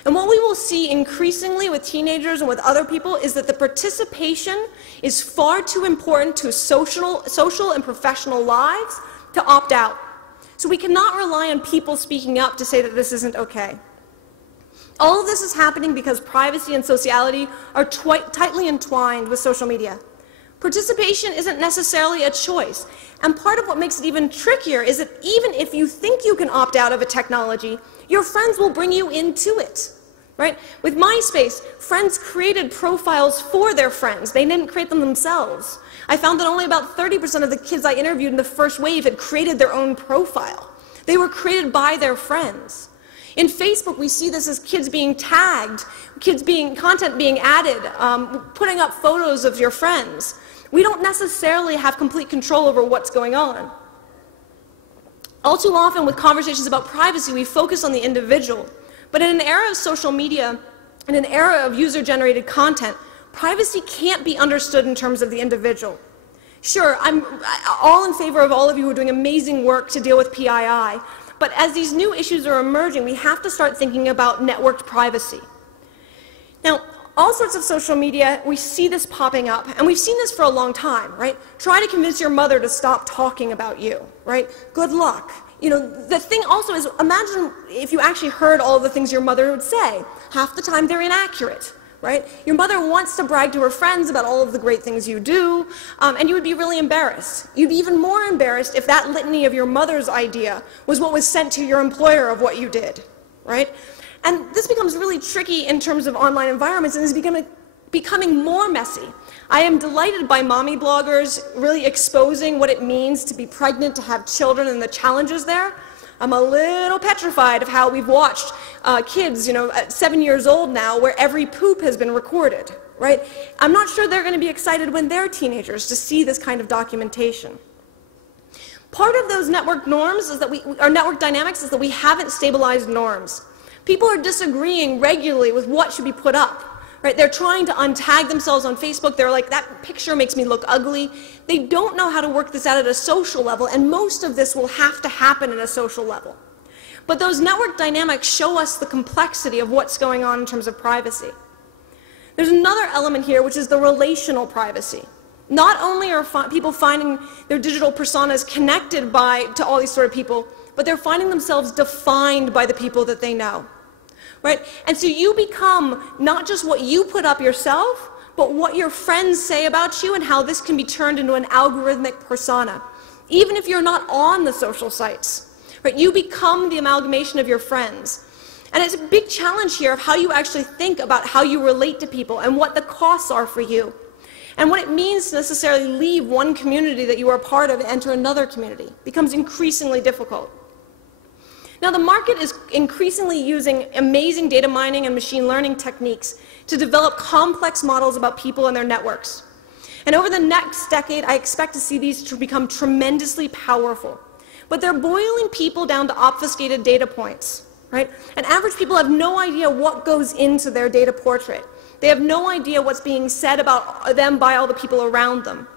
And what we will see increasingly with teenagers and with other people is that the participation is far too important to social and professional lives to opt out. So we cannot rely on people speaking up to say that this isn't okay. All of this is happening because privacy and sociality are tightly entwined with social media. Participation isn't necessarily a choice, and part of what makes it even trickier is that even if you think you can opt out of a technology, your friends will bring you into it, right? With MySpace, friends created profiles for their friends. They didn't create them themselves. I found that only about 30% of the kids I interviewed in the first wave had created their own profile. They were created by their friends. In Facebook, we see this as kids being tagged, content being added, putting up photos of your friends. We don't necessarily have complete control over what's going on. All too often with conversations about privacy, we focus on the individual. But in an era of social media, in an era of user-generated content, privacy can't be understood in terms of the individual. Sure, I'm all in favor of all of you who are doing amazing work to deal with PII. But as these new issues are emerging, we have to start thinking about networked privacy. Now, all sorts of social media, we see this popping up, and we've seen this for a long time, right? Try to convince your mother to stop talking about you, right? Good luck. You know, the thing also is, imagine if you actually heard all the things your mother would say. Half the time they're inaccurate, right? Your mother wants to brag to her friends about all of the great things you do, and you would be really embarrassed. You'd be even more embarrassed if that litany of your mother's idea was what was sent to your employer of what you did, right? And this becomes really tricky in terms of online environments and is becoming more messy. I am delighted by mommy bloggers really exposing what it means to be pregnant, to have children, and the challenges there. I'm a little petrified of how we've watched kids, at 7 years old now, where every poop has been recorded, right? I'm not sure they're going to be excited when they're teenagers to see this kind of documentation. Part of those network norms is that network dynamics is that we haven't stabilized norms. People are disagreeing regularly with what should be put up. Right? They're trying to untag themselves on Facebook. They're like, that picture makes me look ugly. They don't know how to work this out at a social level, and most of this will have to happen at a social level. But those network dynamics show us the complexity of what's going on in terms of privacy. There's another element here, which is the relational privacy. Not only are people finding their digital personas connected to all these sort of people, but they're finding themselves defined by the people that they know. Right? And so you become not just what you put up yourself, but what your friends say about you and how this can be turned into an algorithmic persona. Even if you're not on the social sites, right? You become the amalgamation of your friends. And it's a big challenge here of how you actually think about how you relate to people and what the costs are for you. And what it means to necessarily leave one community that you are a part of and enter another community becomes increasingly difficult. Now, the market is increasingly using amazing data mining and machine learning techniques to develop complex models about people and their networks. And over the next decade, I expect to see these to become tremendously powerful. But they're boiling people down to obfuscated data points. right? And average people have no idea what goes into their data portrait. They have no idea what's being said about them by all the people around them.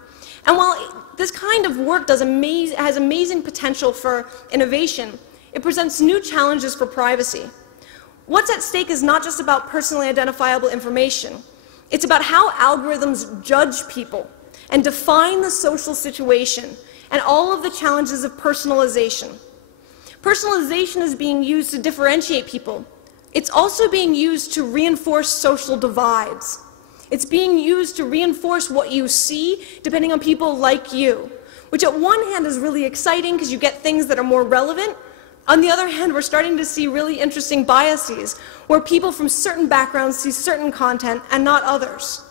And while this kind of work has amazing potential for innovation, it presents new challenges for privacy. What's at stake is not just about personally identifiable information. It's about how algorithms judge people and define the social situation and all of the challenges of personalization. Personalization is being used to differentiate people. It's also being used to reinforce social divides. It's being used to reinforce what you see depending on people like you, which at one hand is really exciting because you get things that are more relevant. On the other hand, we're starting to see really interesting biases where people from certain backgrounds see certain content and not others.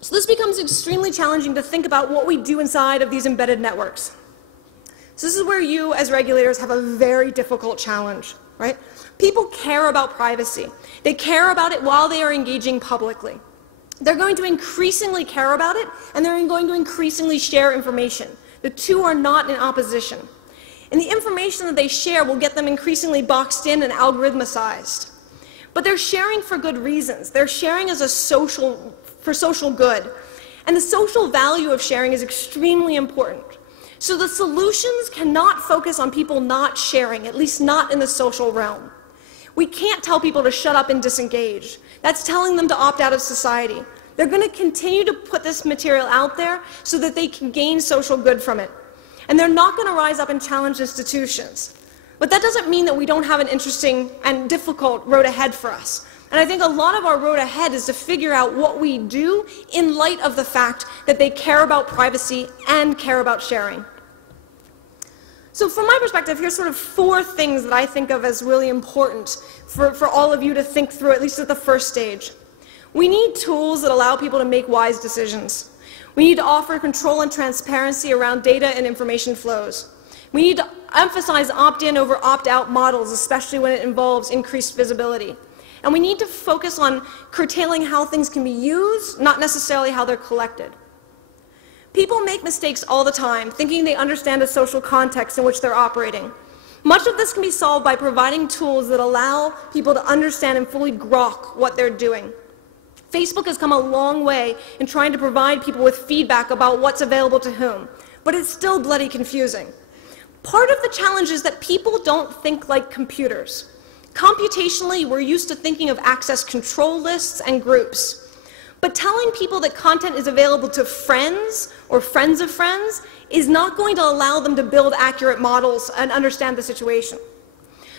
So this becomes extremely challenging to think about what we do inside of these embedded networks. So this is where you, as regulators, have a very difficult challenge, right? People care about privacy. They care about it while they are engaging publicly. They're going to increasingly care about it, and they're going to increasingly share information. The two are not in opposition. And the information that they share will get them increasingly boxed in and algorithmicized. But they're sharing for good reasons. They're sharing as for social good. And the social value of sharing is extremely important. So the solutions cannot focus on people not sharing, at least not in the social realm. We can't tell people to shut up and disengage. That's telling them to opt out of society. They're going to continue to put this material out there so that they can gain social good from it. And they're not going to rise up and challenge institutions. But that doesn't mean that we don't have an interesting and difficult road ahead for us. And I think a lot of our road ahead is to figure out what we do in light of the fact that they care about privacy and care about sharing. So from my perspective, here's sort of 4 things that I think of as really important for all of you to think through, at least at the first stage. We need tools that allow people to make wise decisions. We need to offer control and transparency around data and information flows. We need to emphasize opt-in over opt-out models, especially when it involves increased visibility. And we need to focus on curtailing how things can be used, not necessarily how they're collected. People make mistakes all the time, thinking they understand the social context in which they're operating. Much of this can be solved by providing tools that allow people to understand and fully grok what they're doing. Facebook has come a long way in trying to provide people with feedback about what's available to whom, but it's still bloody confusing. Part of the challenge is that people don't think like computers. Computationally, we're used to thinking of access control lists and groups. But telling people that content is available to friends or friends of friends is not going to allow them to build accurate models and understand the situation.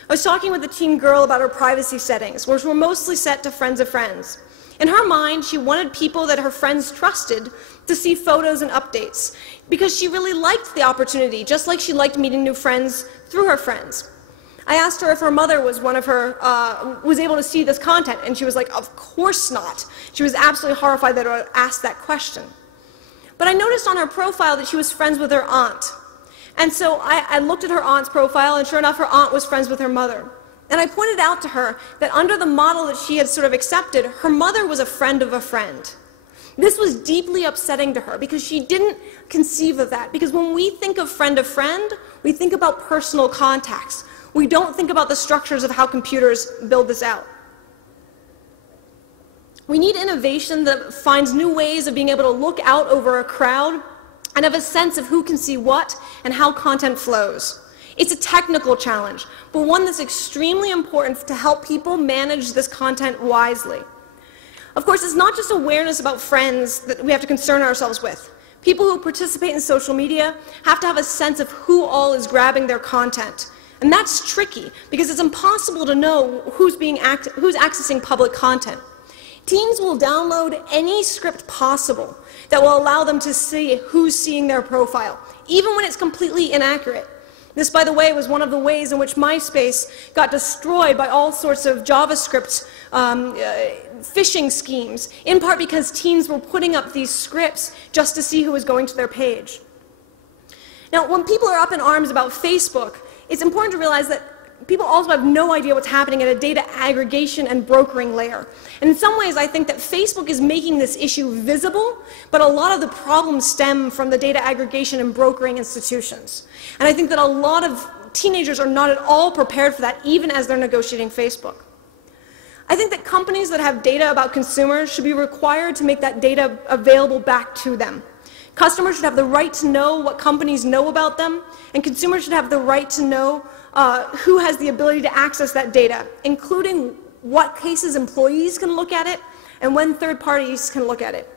I was talking with a teen girl about her privacy settings, which were mostly set to friends of friends. In her mind, she wanted people that her friends trusted to see photos and updates because she really liked the opportunity, just like she liked meeting new friends through her friends. I asked her if her mother was was able to see this content, and she was like, of course not. She was absolutely horrified that I asked that question. But I noticed on her profile that she was friends with her aunt. And so I looked at her aunt's profile, and sure enough, her aunt was friends with her mother. And I pointed out to her that under the model that she had sort of accepted, her mother was a friend of a friend. This was deeply upsetting to her because she didn't conceive of that. Because when we think of friend, we think about personal contacts. We don't think about the structures of how computers build this out. We need innovation that finds new ways of being able to look out over a crowd and have a sense of who can see what and how content flows. It's a technical challenge, but one that's extremely important to help people manage this content wisely. Of course, it's not just awareness about friends that we have to concern ourselves with. People who participate in social media have to have a sense of who all is grabbing their content. And that's tricky, because it's impossible to know who's accessing public content. Teens will download any script possible that will allow them to see who's seeing their profile, even when it's completely inaccurate. This, by the way, was one of the ways in which MySpace got destroyed by all sorts of JavaScript phishing schemes, in part because teens were putting up these scripts just to see who was going to their page. Now, when people are up in arms about Facebook, it's important to realize that people also have no idea what's happening at a data aggregation and brokering layer. And in some ways, I think that Facebook is making this issue visible, but a lot of the problems stem from the data aggregation and brokering institutions. And I think that a lot of teenagers are not at all prepared for that, even as they're negotiating Facebook. I think that companies that have data about consumers should be required to make that data available back to them. Customers should have the right to know what companies know about them, and consumers should have the right to know who has the ability to access that data, including what cases employees can look at it and when third parties can look at it.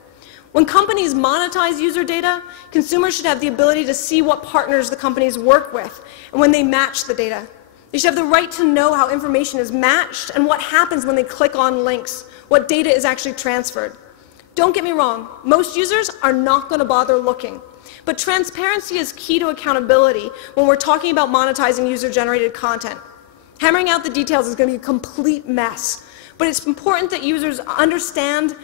When companies monetize user data, consumers should have the ability to see what partners the companies work with and when they match the data. They should have the right to know how information is matched and what happens when they click on links, what data is actually transferred. Don't get me wrong, most users are not going to bother looking. But transparency is key to accountability when we're talking about monetizing user-generated content. Hammering out the details is going to be a complete mess. But it's important that users understand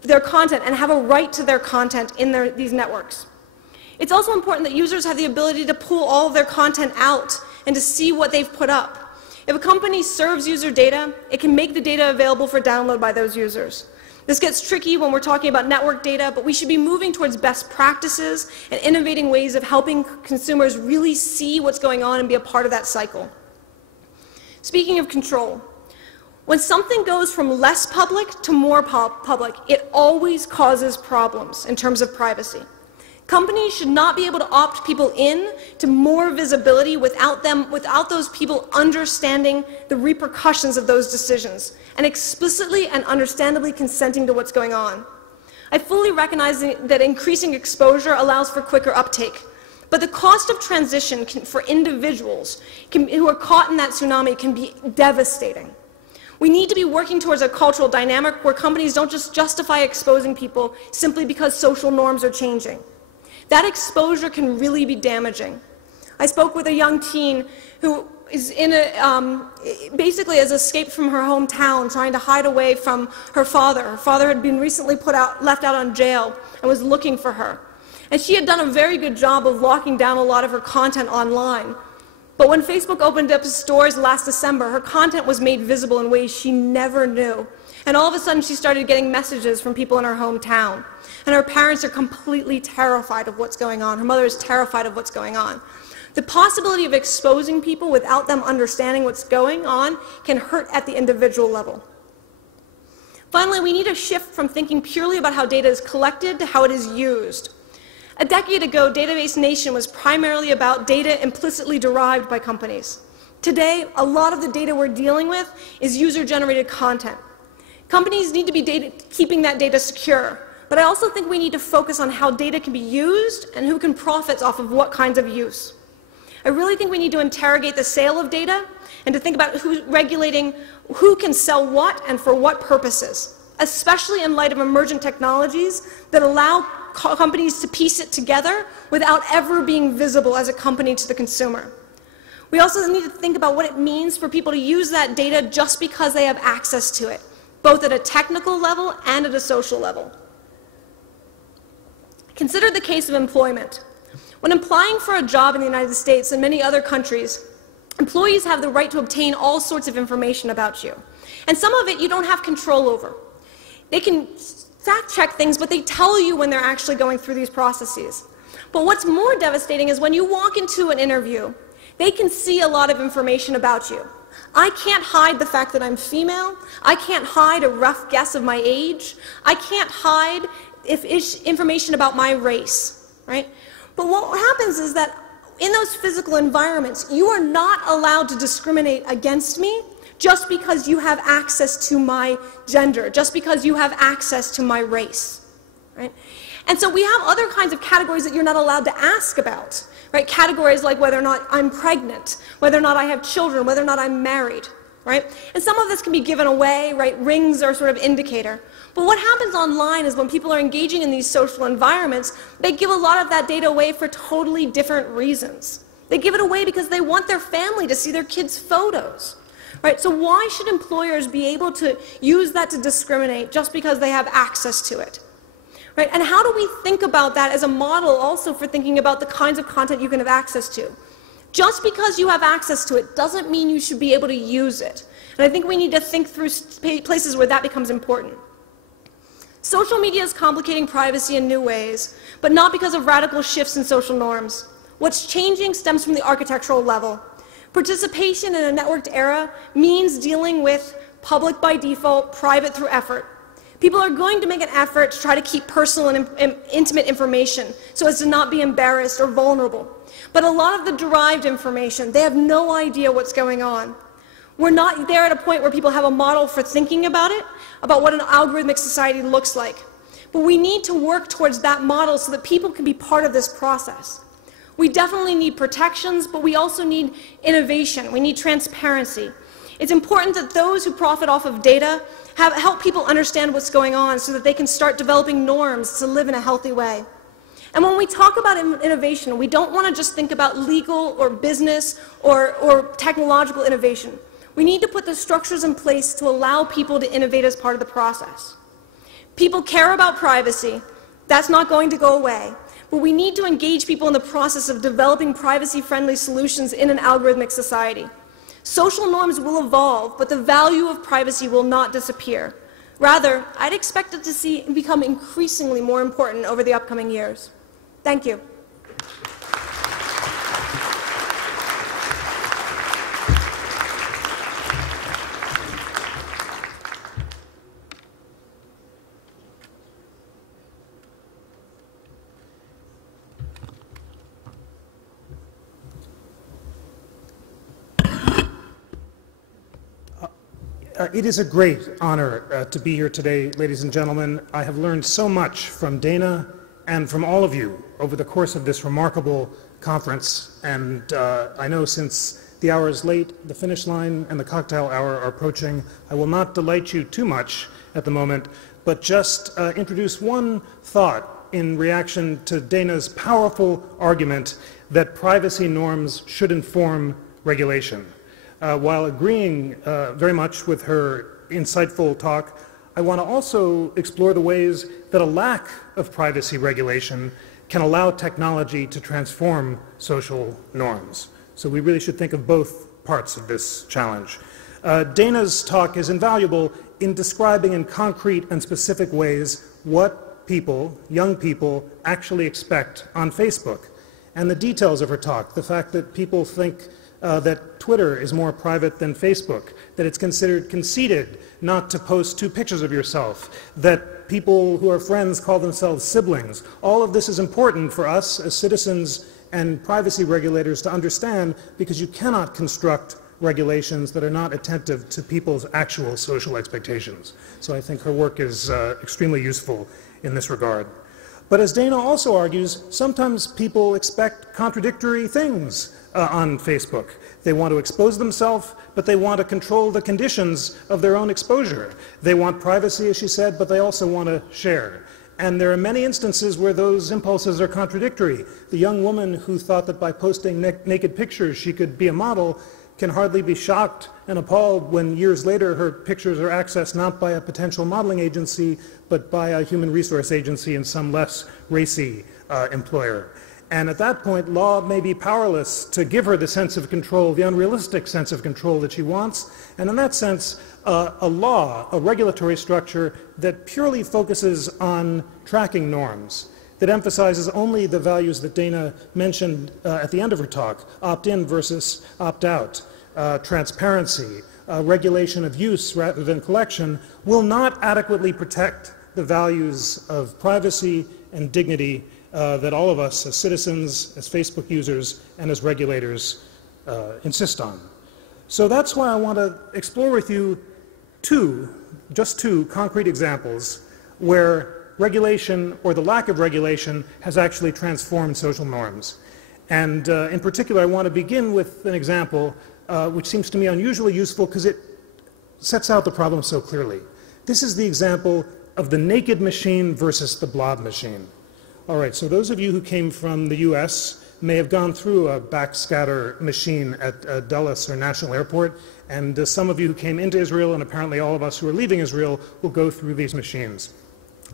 their content and have a right to their content in these networks. It's also important that users have the ability to pull all of their content out and to see what they've put up. If a company serves user data, it can make the data available for download by those users. This gets tricky when we're talking about network data, but we should be moving towards best practices and innovating ways of helping consumers really see what's going on and be a part of that cycle. Speaking of control, when something goes from less public to more public, it always causes problems in terms of privacy. Companies should not be able to opt people in to more visibility without those people understanding the repercussions of those decisions and explicitly and understandably consenting to what's going on. I fully recognize that increasing exposure allows for quicker uptake, but the cost of transition for individuals who are caught in that tsunami can be devastating. We need to be working towards a cultural dynamic where companies don't just justify exposing people simply because social norms are changing. That exposure can really be damaging. I spoke with a young teen who is basically has escaped from her hometown, trying to hide away from her father. Her father had been recently left out on jail and was looking for her. And she had done a very good job of locking down a lot of her content online. But when Facebook opened up its doors last December, her content was made visible in ways she never knew. And all of a sudden, she started getting messages from people in her hometown. And her parents are completely terrified of what's going on. Her mother is terrified of what's going on. The possibility of exposing people without them understanding what's going on can hurt at the individual level. Finally, we need a shift from thinking purely about how data is collected to how it is used. A decade ago, Database Nation was primarily about data implicitly derived by companies. Today, a lot of the data we're dealing with is user-generated content. Companies need to be keeping that data secure, but I also think we need to focus on how data can be used and who can profit off of what kinds of use. I really think we need to interrogate the sale of data and to think about regulating who can sell what and for what purposes, especially in light of emergent technologies that allow companies to piece it together without ever being visible as a company to the consumer. We also need to think about what it means for people to use that data just because they have access to it, both at a technical level and at a social level. Consider the case of employment. When applying for a job in the United States and many other countries, employees have the right to obtain all sorts of information about you. And some of it you don't have control over. They can fact-check things, but they tell you when they're actually going through these processes. But what's more devastating is when you walk into an interview, they can see a lot of information about you. I can't hide the fact that I'm female. I can't hide a rough guess of my age. I can't hide information about my race, right? But what happens is that in those physical environments, you are not allowed to discriminate against me just because you have access to my gender, just because you have access to my race, right? And so we have other kinds of categories that you're not allowed to ask about, right? Categories like whether or not I'm pregnant, whether or not I have children, whether or not I'm married, right? And some of this can be given away, right? Rings are sort of indicator. But what happens online is when people are engaging in these social environments, they give a lot of that data away for totally different reasons. They give it away because they want their family to see their kids' photos, right? So why should employers be able to use that to discriminate just because they have access to it? Right? And how do we think about that as a model also for thinking about the kinds of content you can have access to? Just because you have access to it doesn't mean you should be able to use it. And I think we need to think through places where that becomes important. Social media is complicating privacy in new ways, but not because of radical shifts in social norms. What's changing stems from the architectural level. Participation in a networked era means dealing with public by default, private through effort. People are going to make an effort to try to keep personal and intimate information so as to not be embarrassed or vulnerable. But a lot of the derived information, they have no idea what's going on. We're not there at a point where people have a model for thinking about it, about what an algorithmic society looks like. But we need to work towards that model so that people can be part of this process. We definitely need protections, but we also need innovation. We need transparency. It's important that those who profit off of data help people understand what's going on so that they can start developing norms to live in a healthy way. And when we talk about innovation, we don't want to just think about legal or business or technological innovation. We need to put the structures in place to allow people to innovate as part of the process. People care about privacy. That's not going to go away. But we need to engage people in the process of developing privacy-friendly solutions in an algorithmic society. Social norms will evolve, but the value of privacy will not disappear. Rather, I'd expect it to become increasingly more important over the upcoming years. Thank you. It is a great honor to be here today, ladies and gentlemen. I have learned so much from Dana and from all of you over the course of this remarkable conference. And I know since the hour is late, the finish line and the cocktail hour are approaching. I will not delight you too much at the moment, but just introduce one thought in reaction to Dana's powerful argument that privacy norms should inform regulation. While agreeing very much with her insightful talk, I want to also explore the ways that a lack of privacy regulation can allow technology to transform social norms. So we really should think of both parts of this challenge. Dana's talk is invaluable in describing in concrete and specific ways what people, young people, actually expect on Facebook. And the details of her talk, the fact that people think that Twitter is more private than Facebook, that it's considered conceited not to post 2 pictures of yourself, that people who are friends call themselves siblings. All of this is important for us as citizens and privacy regulators to understand, because you cannot construct regulations that are not attentive to people's actual social expectations. So I think her work is extremely useful in this regard. But as Dana also argues, sometimes people expect contradictory things on Facebook. They want to expose themselves, but they want to control the conditions of their own exposure. They want privacy, as she said, but they also want to share. And there are many instances where those impulses are contradictory. The young woman who thought that by posting naked pictures she could be a model can hardly be shocked and appalled when years later her pictures are accessed not by a potential modeling agency, but by a human resource agency and some less racy employer. And at that point, law may be powerless to give her the sense of control, the unrealistic sense of control that she wants. And in that sense, a law, a regulatory structure that purely focuses on tracking norms, that emphasizes only the values that Dana mentioned at the end of her talk, opt-in versus opt-out, transparency, regulation of use rather than collection, will not adequately protect the values of privacy and dignity that all of us as citizens, as Facebook users, and as regulators insist on. So that's why I want to explore with you just two concrete examples where regulation or the lack of regulation has actually transformed social norms. And in particular, I want to begin with an example which seems to me unusually useful because it sets out the problem so clearly. This is the example of the naked machine versus the blob machine. All right, so those of you who came from the US may have gone through a backscatter machine at Dulles or National Airport, and some of you who came into Israel, and apparently all of us who are leaving Israel, will go through these machines.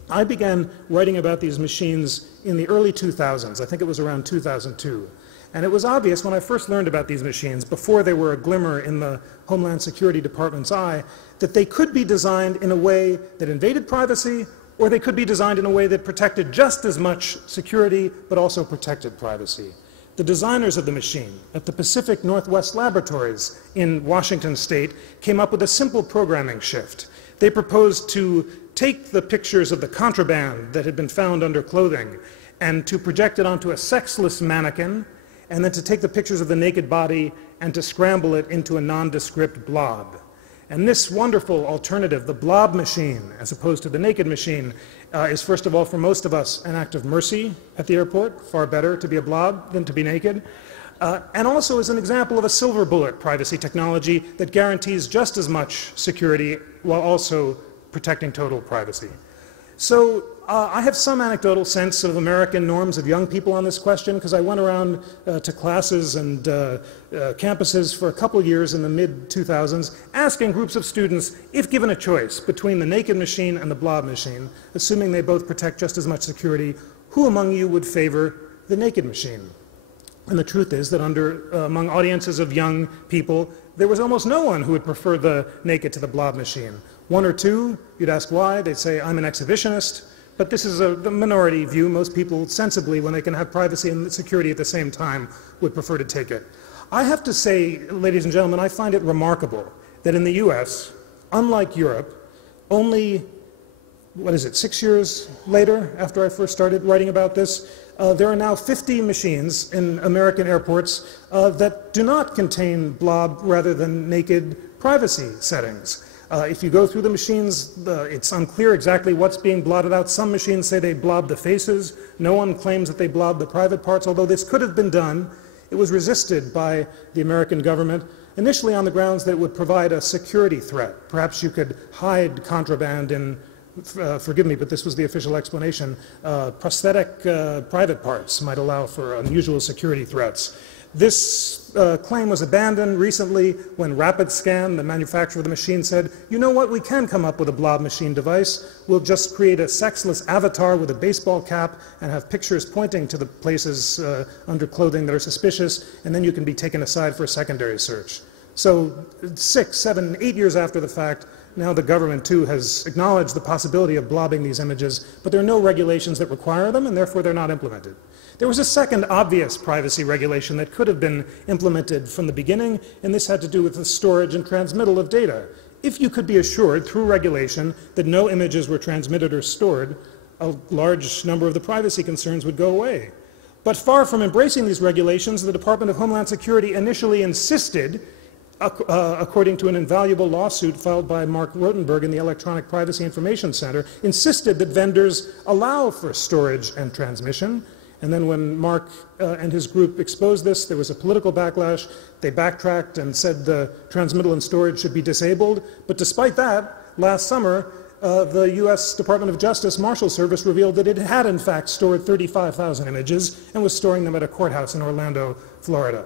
I began writing about these machines in the early 2000s. I think it was around 2002. And it was obvious when I first learned about these machines, before they were a glimmer in the Homeland Security Department's eye, that they could be designed in a way that invaded privacy, or they could be designed in a way that protected just as much security, but also protected privacy. The designers of the machine at the Pacific Northwest Laboratories in Washington State came up with a simple programming shift. They proposed to take the pictures of the contraband that had been found under clothing and to project it onto a sexless mannequin, and then to take the pictures of the naked body and to scramble it into a nondescript blob. And this wonderful alternative, the blob machine, as opposed to the naked machine, is first of all, for most of us, an act of mercy at the airport. Far better to be a blob than to be naked. And also is an example of a silver bullet privacy technology that guarantees just as much security while also protecting total privacy. So I have some anecdotal sense of American norms of young people on this question, because I went around to classes and campuses for a couple of years in the mid-2000s, asking groups of students, if given a choice between the naked machine and the blob machine, assuming they both protect just as much security, who among you would favor the naked machine? And the truth is that among audiences of young people, there was almost no one who would prefer the naked to the blob machine. One or two, you'd ask why, they'd say, I'm an exhibitionist. But this is the minority view. Most people, sensibly, when they can have privacy and security at the same time, would prefer to take it. I have to say, ladies and gentlemen, I find it remarkable that in the US, unlike Europe, only, 6 years later, after I first started writing about this, there are now 50 machines in American airports that do not contain blob rather than naked privacy settings. If you go through the machines, it's unclear exactly what's being blotted out. Some machines say they blob the faces. No one claims that they blob the private parts, although this could have been done. It was resisted by the American government, initially on the grounds that it would provide a security threat. Perhaps you could hide contraband in, forgive me, but this was the official explanation, prosthetic private parts might allow for unusual security threats. This claim was abandoned recently when RapidScan, the manufacturer of the machine, said, you know what, we can come up with a blob machine device. We'll just create a sexless avatar with a baseball cap and have pictures pointing to the places under clothing that are suspicious, and then you can be taken aside for a secondary search. So 6, 7, 8 years after the fact, now the government too has acknowledged the possibility of blobbing these images, but there are no regulations that require them, and therefore they're not implemented. There was a second obvious privacy regulation that could have been implemented from the beginning, and this had to do with the storage and transmittal of data. If you could be assured through regulation that no images were transmitted or stored, a large number of the privacy concerns would go away. But far from embracing these regulations, the Department of Homeland Security initially insisted, according to an invaluable lawsuit filed by Mark Rotenberg in the Electronic Privacy Information Center, insisted that vendors allow for storage and transmission. And then when Mark and his group exposed this, there was a political backlash. They backtracked and said the transmittal and storage should be disabled. But despite that, last summer, the US Department of Justice Marshal Service revealed that it had in fact stored 35,000 images and was storing them at a courthouse in Orlando, Florida.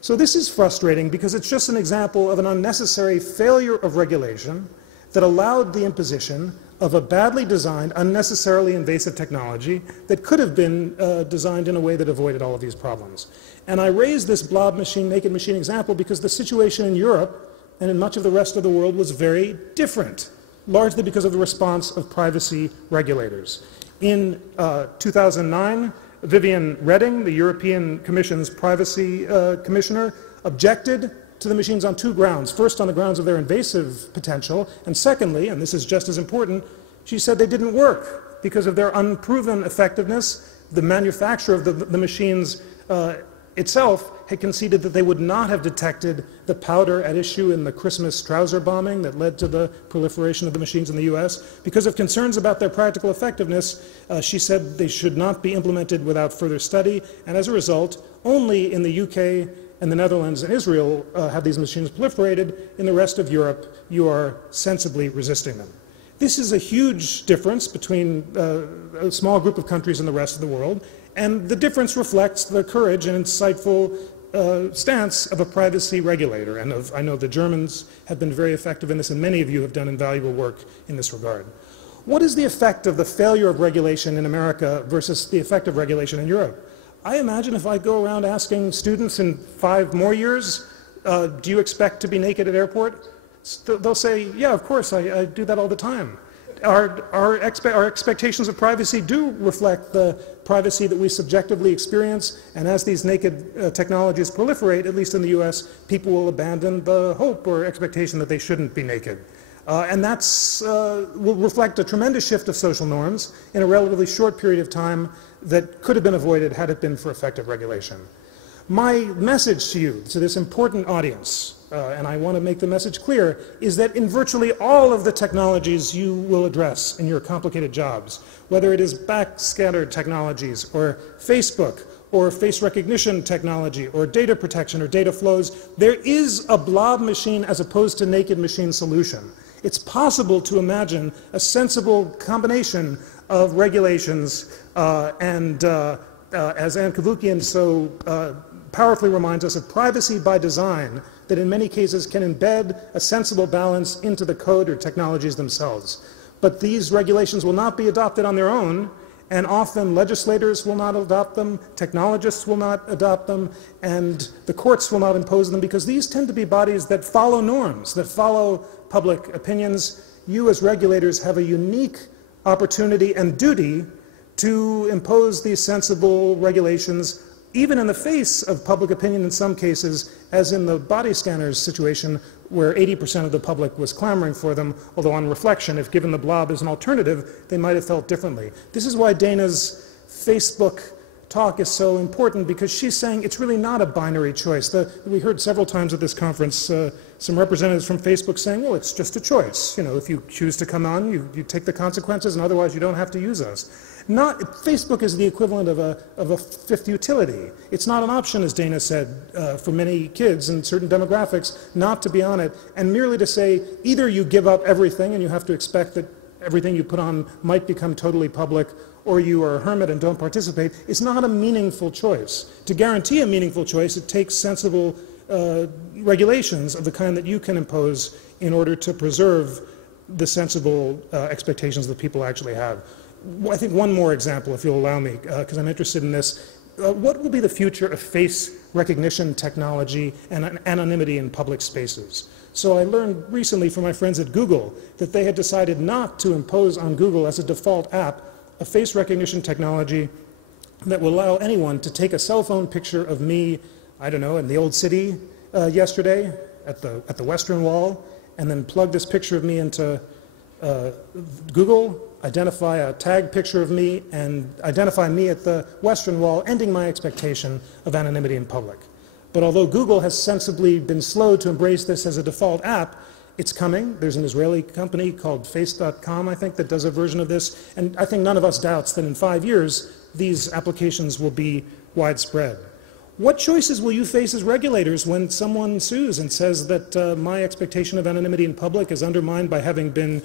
So this is frustrating because it's just an example of an unnecessary failure of regulation that allowed the imposition of a badly designed, unnecessarily invasive technology that could have been designed in a way that avoided all of these problems. And I raise this blob machine, naked machine example because the situation in Europe and in much of the rest of the world was very different, largely because of the response of privacy regulators. In 2009, Viviane Reding, the European Commission's privacy commissioner, objected to the machines on two grounds. First, on the grounds of their invasive potential, and secondly, and this is just as important, she said they didn't work because of their unproven effectiveness. The manufacturer of the machines itself had conceded that they would not have detected the powder at issue in the Christmas trouser bombing that led to the proliferation of the machines in the US. Because of concerns about their practical effectiveness, she said they should not be implemented without further study, and as a result, only in the UK and the Netherlands and Israel have these machines proliferated. In the rest of Europe, you are sensibly resisting them. This is a huge difference between a small group of countries and the rest of the world, and the difference reflects the courage and insightful stance of a privacy regulator. And I know the Germans have been very effective in this, and many of you have done invaluable work in this regard. What is the effect of the failure of regulation in America versus the effect of regulation in Europe? I imagine if I go around asking students in 5 more years, do you expect to be naked at airport? They'll say, yeah, of course, I do that all the time. our expectations of privacy do reflect the privacy that we subjectively experience, and as these naked technologies proliferate, at least in the US, people will abandon the hope or expectation that they shouldn't be naked. And that's will reflect a tremendous shift of social norms in a relatively short period of time that could have been avoided had it been for effective regulation. My message to you, to this important audience, and I want to make the message clear, is that in virtually all of the technologies you will address in your complicated jobs, whether it is backscatter technologies, or Facebook, or face recognition technology, or data protection, or data flows, there is a blob machine as opposed to naked machine solution. It's possible to imagine a sensible combination of regulations as Ann Cavoukian so powerfully reminds us, of privacy by design that in many cases can embed a sensible balance into the code or technologies themselves. But these regulations will not be adopted on their own, and often legislators will not adopt them, technologists will not adopt them, and the courts will not impose them, because these tend to be bodies that follow norms, that follow public opinions. You as regulators have a unique opportunity and duty to impose these sensible regulations, even in the face of public opinion in some cases, as in the body scanners situation, where 80% of the public was clamoring for them, although on reflection, if given the blob as an alternative, they might have felt differently. This is why Dana's Facebook talk is so important, because she's saying it's really not a binary choice. We heard several times at this conference some representatives from Facebook saying, well, it's just a choice. You know, if you choose to come on, you take the consequences, and otherwise you don't have to use us. Facebook is the equivalent of a fifth utility. It's not an option, as Dana said, for many kids in certain demographics not to be on it, and merely to say either you give up everything and you have to expect that everything you put on might become totally public, or you are a hermit and don't participate. It's not a meaningful choice. To guarantee a meaningful choice, it takes sensible regulations of the kind that you can impose in order to preserve the sensible expectations that people actually have. I think one more example, if you'll allow me, because I'm interested in this. What will be the future of face recognition technology and anonymity in public spaces? So I learned recently from my friends at Google that they had decided not to impose on Google as a default app a face recognition technology that will allow anyone to take a cell phone picture of me, I don't know, in the old city yesterday at the Western Wall, and then plug this picture of me into Google, identify a tagged picture of me, and identify me at the Western Wall, ending my expectation of anonymity in public. But although Google has sensibly been slow to embrace this as a default app, it's coming. There's an Israeli company called Face.com, I think, that does a version of this, and I think none of us doubts that in 5 years these applications will be widespread. What choices will you face as regulators when someone sues and says that my expectation of anonymity in public is undermined by having been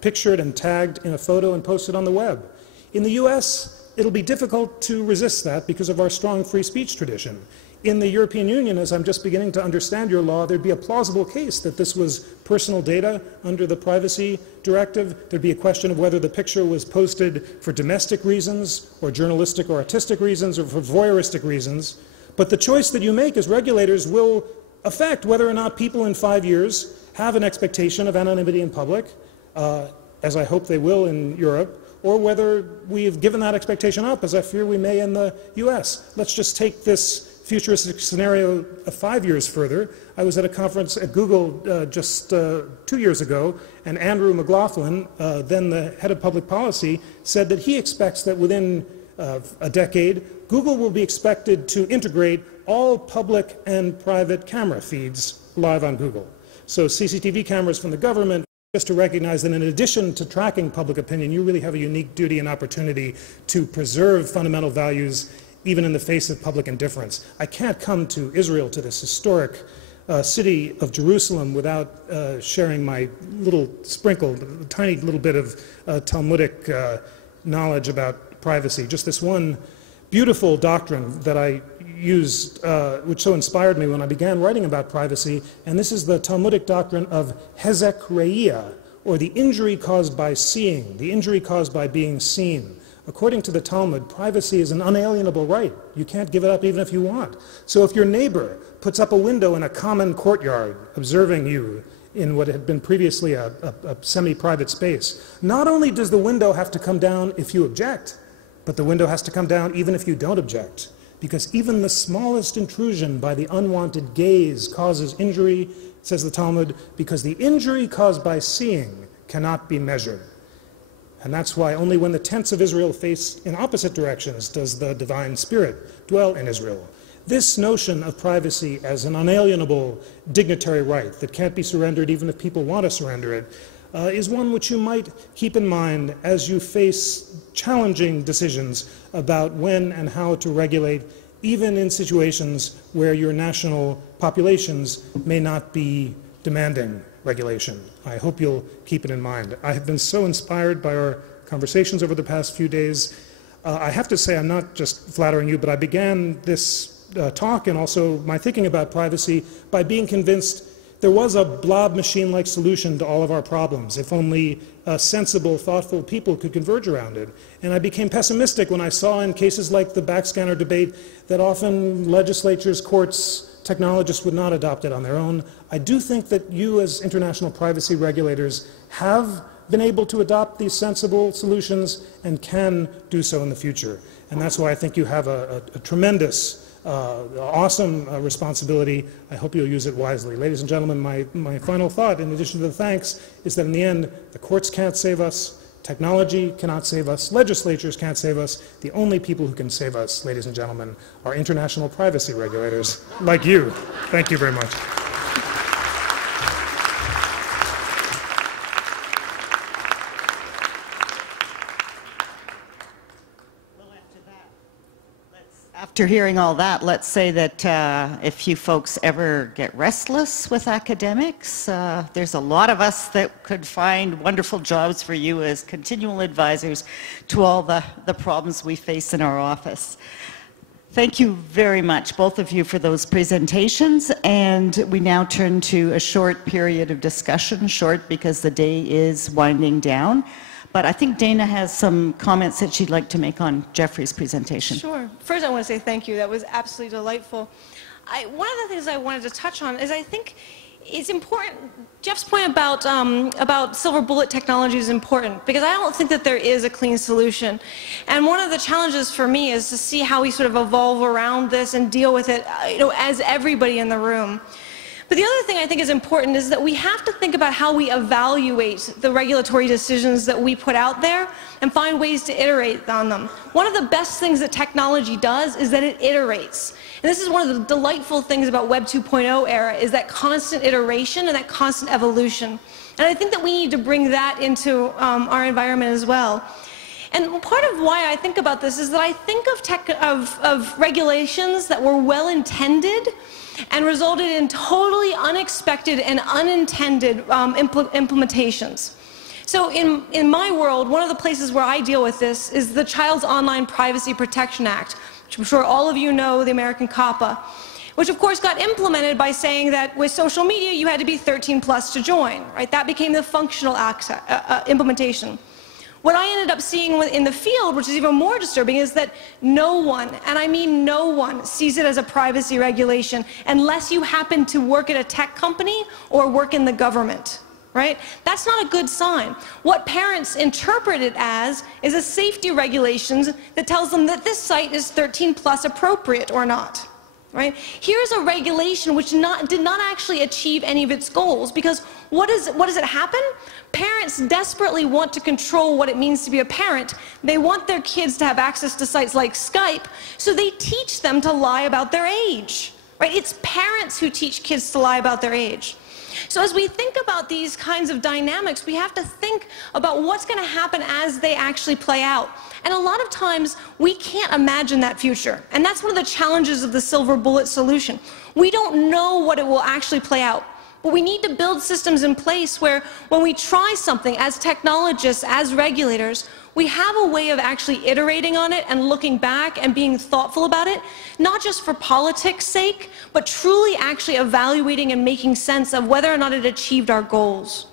pictured and tagged in a photo and posted on the web? In the US, it'll be difficult to resist that because of our strong free speech tradition. In the European Union, as I'm just beginning to understand your law, there'd be a plausible case that this was personal data under the privacy directive. There'd be a question of whether the picture was posted for domestic reasons, or journalistic or artistic reasons, or for voyeuristic reasons. But the choice that you make as regulators will affect whether or not people in 5 years have an expectation of anonymity in public, as I hope they will in Europe, or whether we've given that expectation up, as I fear we may in the US. Let's just take this futuristic scenario 5 years further. I was at a conference at Google just 2 years ago, and Andrew McLaughlin, then the head of public policy, said that he expects that within a decade, Google will be expected to integrate all public and private camera feeds live on Google. So CCTV cameras from the government, just to recognize that in addition to tracking public opinion, you really have a unique duty and opportunity to preserve fundamental values even in the face of public indifference. I can't come to Israel, to this historic city of Jerusalem, without sharing my little sprinkle, tiny little bit of Talmudic knowledge about privacy. Just this one beautiful doctrine that I used, which so inspired me when I began writing about privacy, and this is the Talmudic doctrine of hezek re'iyah, or the injury caused by seeing, the injury caused by being seen. According to the Talmud, privacy is an unalienable right. You can't give it up even if you want. So if your neighbor puts up a window in a common courtyard observing you in what had been previously a semi-private space. Not only does the window have to come down if you object, but the window has to come down even if you don't object. Because even the smallest intrusion by the unwanted gaze causes injury, says the Talmud, because the injury caused by seeing cannot be measured. And that's why only when the tents of Israel face in opposite directions does the divine spirit dwell in Israel. This notion of privacy as an unalienable dignitary right that can't be surrendered even if people want to surrender it is one which you might keep in mind as you face challenging decisions about when and how to regulate, even in situations where your national populations may not be demanding regulation. I hope you'll keep it in mind. I have been so inspired by our conversations over the past few days. I have to say, I'm not just flattering you, but I began this talk and also my thinking about privacy by being convinced there was a blob machine-like solution to all of our problems, if only sensible, thoughtful people could converge around it. And I became pessimistic when I saw in cases like the backscanner debate that often legislatures, courts, technologists would not adopt it on their own. I do think that you as international privacy regulators have been able to adopt these sensible solutions and can do so in the future. And that's why I think you have a tremendous awesome responsibility. I hope you'll use it wisely. Ladies and gentlemen, my final thought, in addition to the thanks, is that in the end, the courts can't save us, technology cannot save us, legislatures can't save us. The only people who can save us, ladies and gentlemen, are international privacy regulators like you. Thank you very much. After hearing all that, let's say that if you folks ever get restless with academics, there's a lot of us that could find wonderful jobs for you as continual advisors to all the problems we face in our office. Thank you very much, both of you, for those presentations. And we now turn to a short period of discussion, short because the day is winding down. But I think Dana has some comments that she'd like to make on Jeffrey's presentation. Sure. First, I want to say thank you. That was absolutely delightful. One of the things I wanted to touch on is I think it's important, Jeff's point about silver bullet technology is important, because I don't think that there is a clean solution. And one of the challenges for me is to see how we sort of evolve around this and deal with it, as everybody in the room. But the other thing I think is important is that we have to think about how we evaluate the regulatory decisions that we put out there and find ways to iterate on them. One of the best things that technology does is that it iterates. And this is one of the delightful things about Web 2.0 era, is that constant iteration and that constant evolution. And I think that we need to bring that into our environment as well. And part of why I think about this is that I think of regulations that were well-intended and resulted in totally unexpected and unintended implementations. So in my world, one of the places where I deal with this is the Child's Online Privacy Protection Act, which I'm sure all of you know, the American COPPA, which of course got implemented by saying that with social media you had to be 13 plus to join, right? That became the functional implementation. What I ended up seeing in the field, which is even more disturbing, is that no one, and I mean no one, sees it as a privacy regulation unless you happen to work at a tech company or work in the government, right? That's not a good sign. What parents interpret it as is a safety regulations that tells them that this site is 13 plus appropriate or not. Right? Here's a regulation which did not actually achieve any of its goals, because what does it happen? Parents desperately want to control what it means to be a parent. They want their kids to have access to sites like Skype, so they teach them to lie about their age. Right? It's parents who teach kids to lie about their age. So as we think about these kinds of dynamics, we have to think about what's going to happen as they actually play out. And a lot of times, we can't imagine that future. And that's one of the challenges of the silver bullet solution. We don't know what it will actually play out. But we need to build systems in place where when we try something as technologists, as regulators, we have a way of actually iterating on it and looking back and being thoughtful about it, not just for politics' sake, but truly actually evaluating and making sense of whether or not it achieved our goals.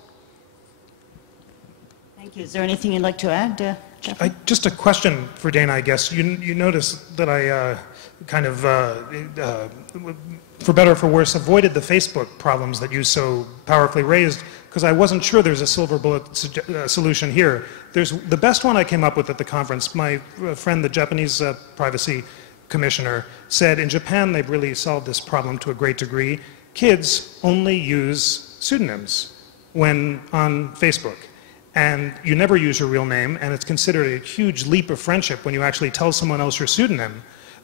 Thank you. Is there anything you'd like to add, Jeffrey? Just a question for Dana, I guess. You notice that I kind of for better or for worse, avoided the Facebook problems that you so powerfully raised, because I wasn't sure there's a silver bullet solution here. There's the best one I came up with at the conference. My friend, the Japanese privacy commissioner, said in Japan they've really solved this problem to a great degree. Kids only use pseudonyms when on Facebook. And you never use your real name, and it's considered a huge leap of friendship when you actually tell someone else your pseudonym.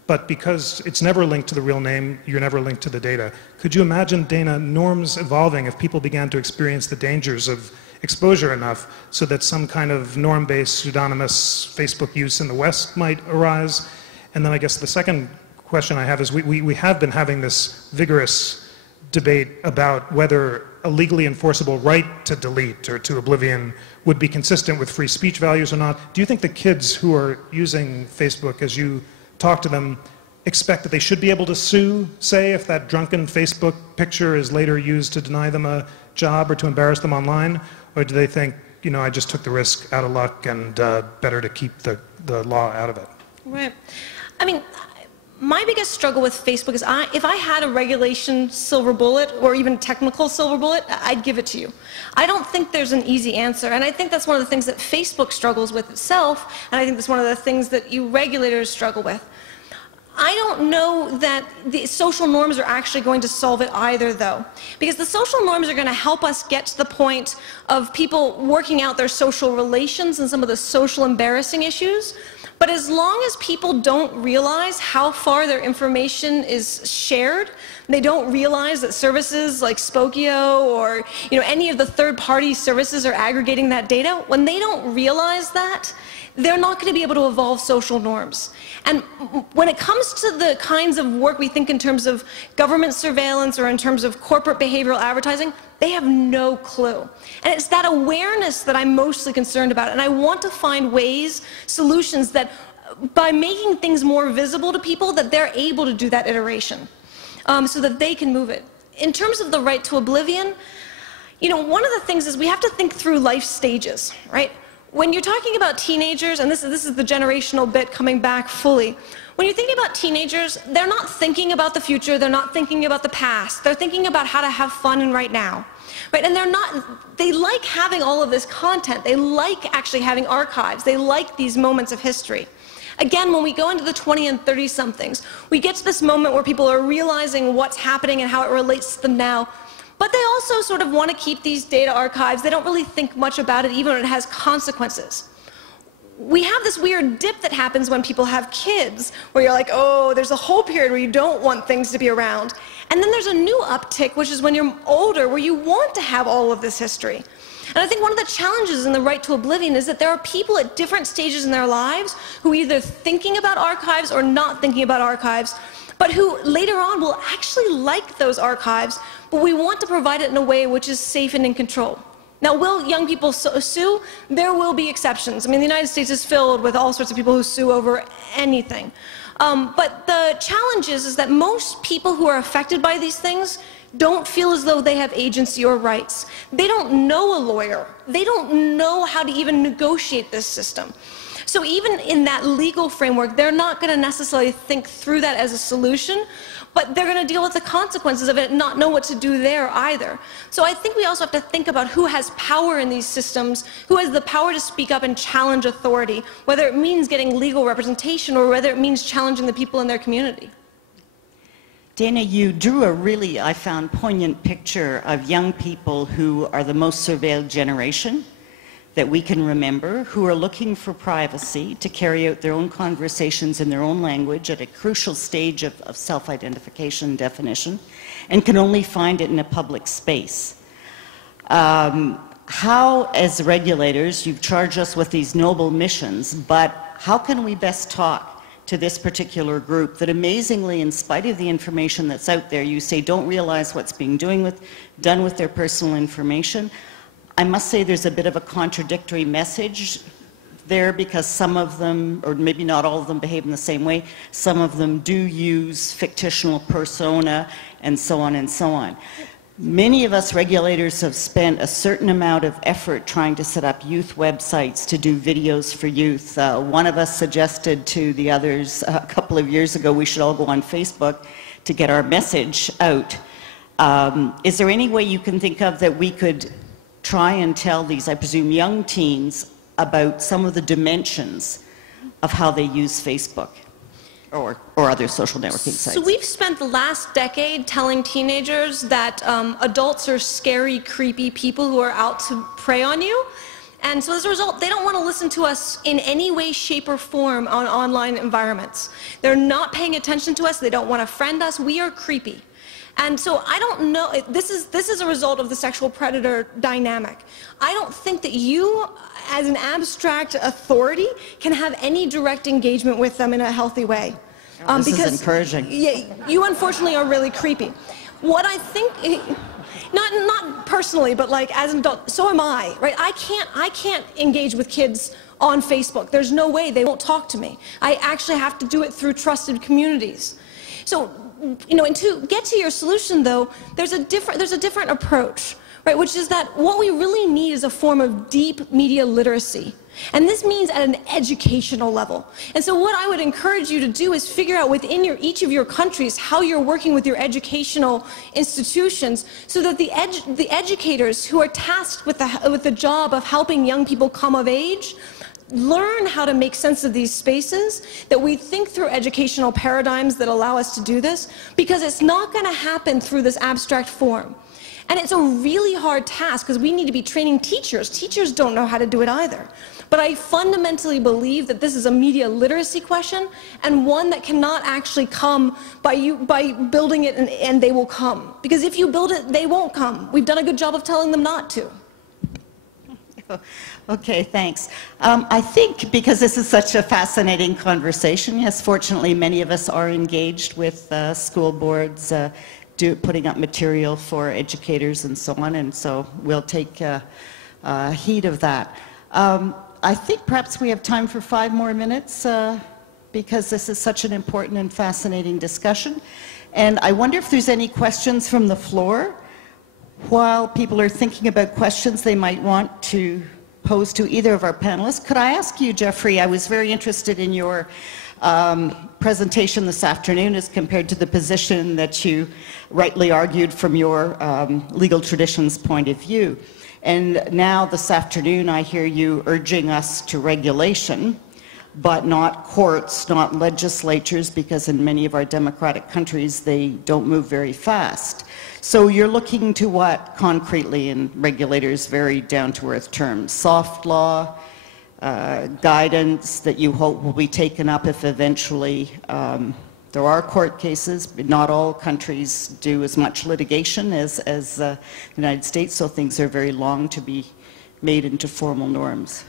But because it's never linked to the real name, you're never linked to the data. Could you imagine, Dana, norms evolving if people began to experience the dangers of exposure enough so that some kind of norm-based pseudonymous Facebook use in the West might arise? And then I guess the second question I have is we have been having this vigorous debate about whether a legally enforceable right to delete or to oblivion would be consistent with free speech values or not. Do you think the kids who are using Facebook, as you talk to them, expect that they should be able to sue, say, if that drunken Facebook picture is later used to deny them a job or to embarrass them online? Or do they think, you know, I just took the risk out of luck and better to keep the law out of it? Right. I mean, my biggest struggle with Facebook is if I had a regulation silver bullet or even technical silver bullet, I'd give it to you. I don't think there's an easy answer, and I think that's one of the things that Facebook struggles with itself, and I think that's one of the things that you regulators struggle with. I don't know that the social norms are actually going to solve it either, though, because the social norms are going to help us get to the point of people working out their social relations and some of the social embarrassing issues. But as long as people don't realize how far their information is shared, they don't realize that services like Spokio or any of the third-party services are aggregating that data, when they don't realize that, they're not going to be able to evolve social norms. And when it comes to the kinds of work we think in terms of government surveillance or in terms of corporate behavioral advertising, they have no clue. And it's that awareness that I'm mostly concerned about. And I want to find ways, solutions that, by making things more visible to people, that they're able to do that iteration so that they can move it. In terms of the right to oblivion, one of the things is we have to think through life stages, right? When you're talking about teenagers, and this is the generational bit coming back fully, when you're thinking about teenagers, they're not thinking about the future, they're not thinking about the past, they're thinking about how to have fun in right now. Right? And they like having all of this content, they like actually having archives, they like these moments of history. Again, when we go into the 20 and 30-somethings, we get to this moment where people are realizing what's happening and how it relates to them now. But they also sort of want to keep these data archives. They don't really think much about it, even when it has consequences. We have this weird dip that happens when people have kids, where you're like, oh, there's a whole period where you don't want things to be around. And then there's a new uptick, which is when you're older, where you want to have all of this history. And I think one of the challenges in the right to oblivion is that there are people at different stages in their lives who are either thinking about archives or not thinking about archives, but who later on will actually like those archives, but we want to provide it in a way which is safe and in control. Now, will young people sue? There will be exceptions. I mean, the United States is filled with all sorts of people who sue over anything. But the challenge is that most people who are affected by these things don't feel as though they have agency or rights. They don't know a lawyer. They don't know how to even negotiate this system. So even in that legal framework, they're not going to necessarily think through that as a solution, but they're going to deal with the consequences of it and not know what to do there either. So I think we also have to think about who has power in these systems, who has the power to speak up and challenge authority, whether it means getting legal representation or whether it means challenging the people in their community. Dana, you drew a really, I found, poignant picture of young people who are the most surveilled generation that we can remember, who are looking for privacy to carry out their own conversations in their own language at a crucial stage of self-identification and definition, and can only find it in a public space. How, as regulators, you've charged us with these noble missions, but how can we best talk to this particular group that amazingly, in spite of the information that's out there, you say don't realize what's being done with their personal information? I must say there's a bit of a contradictory message there, because some of them, or maybe not all of them, behave in the same way. Some of them do use fictional persona and so on and so on. Many of us regulators have spent a certain amount of effort trying to set up youth websites to do videos for youth. One of us suggested to the others a couple of years ago we should all go on Facebook to get our message out. Is there any way you can think of that we could try and tell these, I presume, young teens about some of the dimensions of how they use Facebook or other social networking sites? So we've spent the last decade telling teenagers that adults are scary, creepy people who are out to prey on you. And so as a result, they don't want to listen to us in any way, shape, or form on online environments. They're not paying attention to us. They don't want to friend us. We are creepy. And so I don't know, this is a result of the sexual predator dynamic. I don't think that you, as an abstract authority, can have any direct engagement with them in a healthy way. This is encouraging. Yeah, you unfortunately are really creepy. What I think, not personally, but like as an adult, so am I, right? I can't engage with kids on Facebook. There's no way, they won't talk to me. I actually have to do it through trusted communities. So, you know, and to get to your solution, though, there's a different approach, right? Which is that what we really need is a form of deep media literacy. And this means at an educational level. And so what I would encourage you to do is figure out within each of your countries how you're working with your educational institutions so that the educators who are tasked with the job of helping young people come of age learn how to make sense of these spaces, that we think through educational paradigms that allow us to do this, because it's not going to happen through this abstract form. And it's a really hard task because we need to be training teachers. Teachers don't know how to do it either. But I fundamentally believe that this is a media literacy question, and one that cannot actually come by building it and they will come. Because if you build it, they won't come. We've done a good job of telling them not to. Okay, thanks. I think because this is such a fascinating conversation, yes, fortunately many of us are engaged with school boards, putting up material for educators and so on, and so we'll take heed of that. I think perhaps we have time for 5 more minutes because this is such an important and fascinating discussion. And I wonder if there's any questions from the floor. While people are thinking about questions they might want to pose to either of our panelists, could I ask you, Jeffrey, I was very interested in your presentation this afternoon as compared to the position that you rightly argued from your legal traditions point of view. And now this afternoon I hear you urging us to regulation, but not courts, not legislatures, because in many of our democratic countries they don't move very fast. So you're looking to what concretely in regulators' very down-to-earth terms? Soft law, guidance that you hope will be taken up if eventually there are court cases, but not all countries do as much litigation as the United States, so things are very long to be made into formal norms.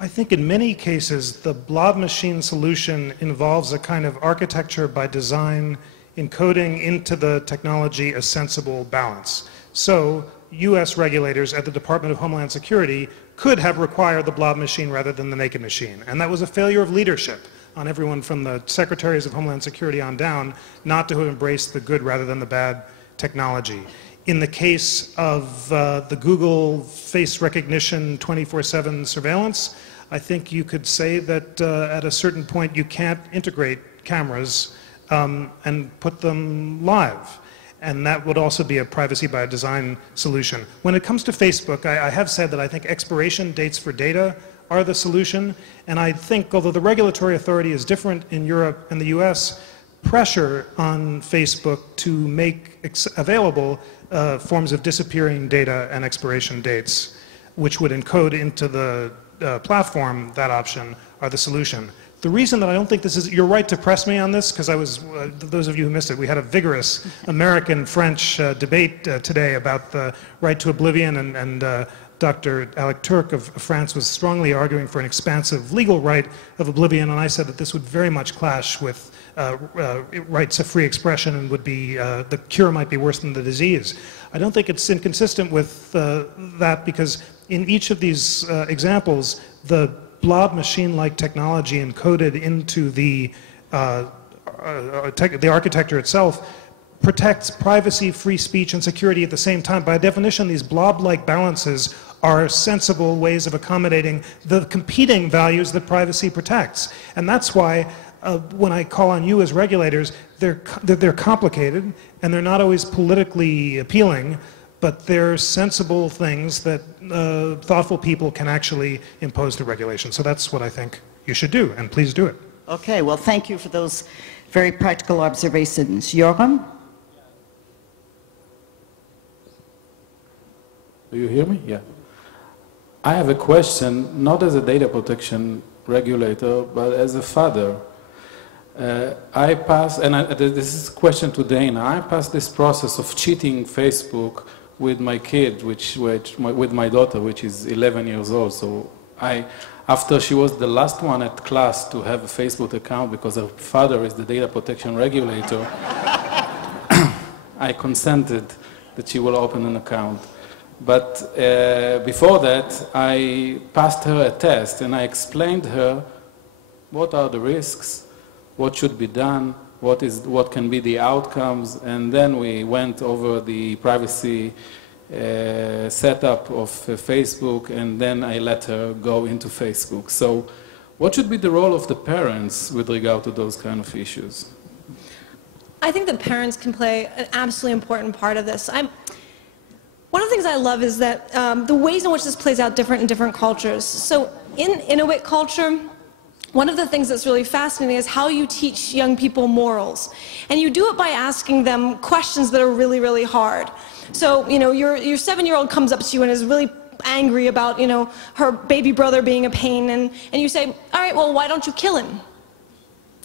I think in many cases the blob machine solution involves a kind of architecture by design encoding into the technology a sensible balance. So US regulators at the Department of Homeland Security could have required the blob machine rather than the naked machine. And that was a failure of leadership on everyone from the secretaries of Homeland Security on down not to have embraced the good rather than the bad technology. In the case of the Google face recognition 24/7 surveillance, I think you could say that at a certain point you can't integrate cameras and put them live. And that would also be a privacy by design solution. When it comes to Facebook, I have said that I think expiration dates for data are the solution. And I think, although the regulatory authority is different in Europe and the US, pressure on Facebook to make available forms of disappearing data and expiration dates, which would encode into the platform that option, are the solution. The reason that I don't think this is, you're right to press me on this, because I was, those of you who missed it, we had a vigorous American-French debate today about the right to oblivion, and Dr. Alec Turk of France was strongly arguing for an expansive legal right of oblivion, and I said that this would very much clash with rights of free expression and would be, the cure might be worse than the disease. I don't think it's inconsistent with that, because in each of these examples, the blob machine-like technology encoded into the architecture itself protects privacy, free speech, and security at the same time. By definition, these blob-like balances are sensible ways of accommodating the competing values that privacy protects. And that's why when I call on you as regulators, they're complicated and they're not always politically appealing, but they're sensible things that thoughtful people can actually impose through regulation. So that's what I think you should do, and please do it. Okay, well, thank you for those very practical observations. Yoram? Do you hear me? Yeah. I have a question, not as a data protection regulator, but as a father. I pass, and this is a question to Dana, I passed this process of cheating Facebook with my kid, with my daughter, which is 11 years old. So after she was the last one at class to have a Facebook account because her father is the data protection regulator, I consented that she will open an account. But before that, I passed her a test and I explained to her what are the risks, what should be done, what can be the outcomes, and then we went over the privacy setup of Facebook, and then I let her go into Facebook. So what should be the role of the parents with regard to those kind of issues? I think that parents can play an absolutely important part of this. One of the things I love is that the ways in which this plays out different in different cultures. So in Inuit culture, one of the things that's really fascinating is how you teach young people morals. And you do it by asking them questions that are really, really hard. So, your 7-year-old comes up to you and is really angry about, her baby brother being a pain, and you say, all right, well, why don't you kill him?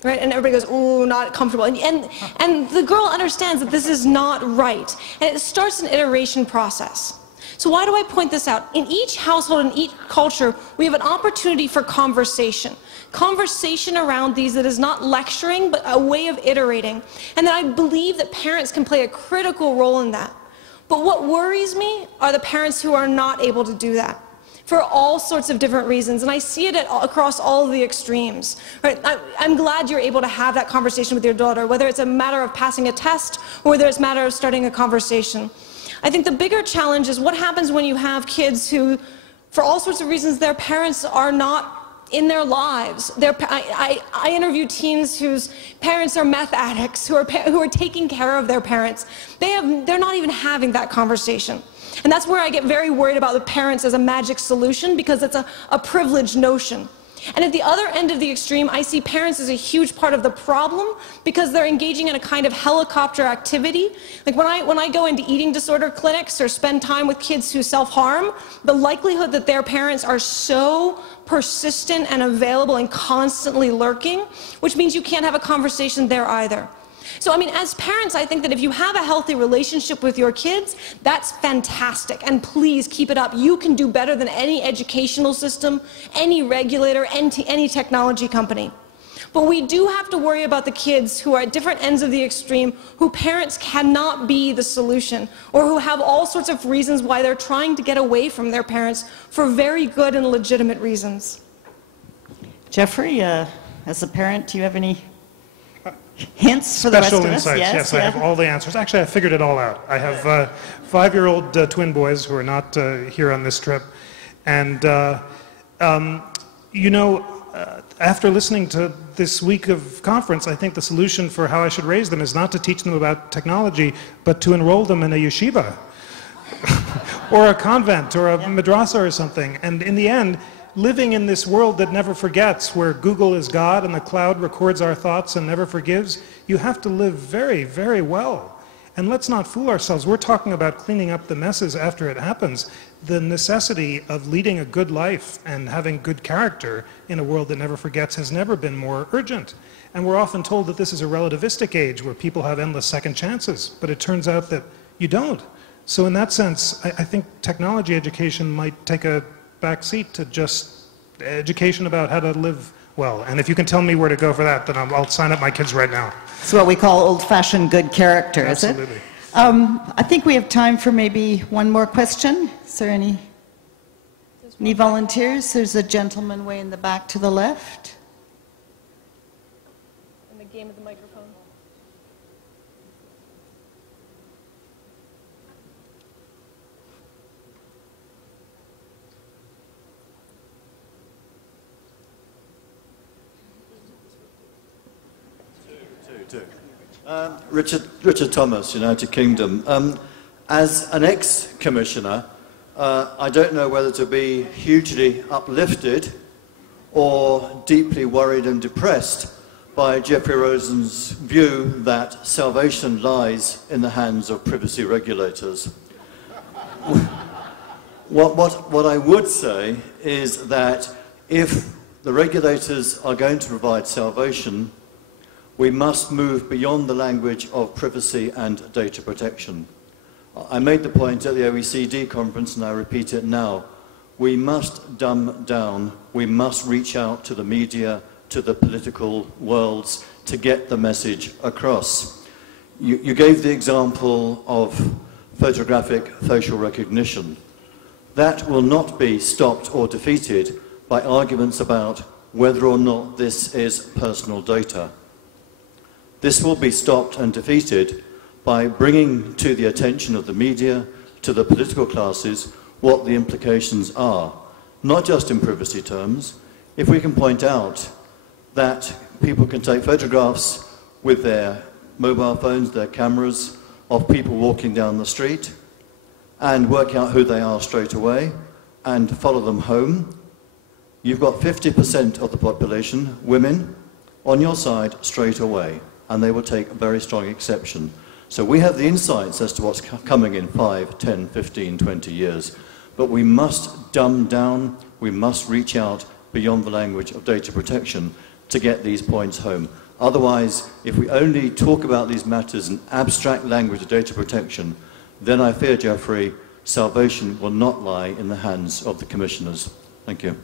Right? And everybody goes, ooh, not comfortable. And the girl understands that this is not right. And it starts an iteration process. So why do I point this out? In each household, in each culture, we have an opportunity for conversation. Conversation around these that is not lecturing, but a way of iterating. And that I believe that parents can play a critical role in that. But what worries me are the parents who are not able to do that, for all sorts of different reasons, and I see it across all of the extremes. Right? I'm glad you're able to have that conversation with your daughter, whether it's a matter of passing a test or whether it's a matter of starting a conversation. I think the bigger challenge is what happens when you have kids who, for all sorts of reasons, their parents are not in their lives. I interview teens whose parents are meth addicts, who are taking care of their parents. They're not even having that conversation. And that's where I get very worried about the parents as a magic solution, because it's a privileged notion. And at the other end of the extreme, I see parents as a huge part of the problem, because they're engaging in a kind of helicopter activity. Like when I go into eating disorder clinics or spend time with kids who self-harm, the likelihood that their parents are so persistent and available and constantly lurking, which means you can't have a conversation there either. So, as parents, I think that if you have a healthy relationship with your kids, that's fantastic, and please keep it up. You can do better than any educational system, any regulator, any technology company. But we do have to worry about the kids who are at different ends of the extreme, who parents cannot be the solution, or who have all sorts of reasons why they're trying to get away from their parents for very good and legitimate reasons. Jeffrey, as a parent, do you have any hints for the rest of us? Special insights, yes, yeah. I have all the answers. Actually, I figured it all out. I have 5-year-old twin boys who are not here on this trip. And, after listening to this week of conference, I think the solution for how I should raise them is not to teach them about technology, but to enroll them in a yeshiva or a convent or a madrasa or something. And in the end, living in this world that never forgets, where Google is God and the cloud records our thoughts and never forgives, you have to live very, very well. And let's not fool ourselves. We're talking about cleaning up the messes after it happens. The necessity of leading a good life and having good character in a world that never forgets has never been more urgent. And we're often told that this is a relativistic age where people have endless second chances, but it turns out that you don't. So in that sense, I think technology education might take a back seat to just education about how to live well. And if you can tell me where to go for that, then I'll sign up my kids right now. It's what we call old-fashioned good character, Absolutely. Is it? I think we have time for maybe one more question. Is there any volunteers? There's a gentleman way in the back to the left. In the game of the microphone. too. Richard Thomas, United Kingdom. As an ex-commissioner, I don't know whether to be hugely uplifted or deeply worried and depressed by Jeffrey Rosen's view that salvation lies in the hands of privacy regulators. What I would say is that if the regulators are going to provide salvation, we must move beyond the language of privacy and data protection. I made the point at the OECD conference, and I repeat it now. We must dumb down, we must reach out to the media, to the political worlds to get the message across. You gave the example of photographic facial recognition. That will not be stopped or defeated by arguments about whether or not this is personal data. This will be stopped and defeated by bringing to the attention of the media, to the political classes, what the implications are, not just in privacy terms. If we can point out that people can take photographs with their mobile phones, their cameras, of people walking down the street, and work out who they are straight away, and follow them home, you've got 50% of the population, women, on your side straight away, and they will take a very strong exception. So we have the insights as to what's coming in 5, 10, 15, 20 years, but we must dumb down, we must reach out beyond the language of data protection to get these points home. Otherwise, if we only talk about these matters in abstract language of data protection, then I fear, Jeffrey, salvation will not lie in the hands of the commissioners. Thank you.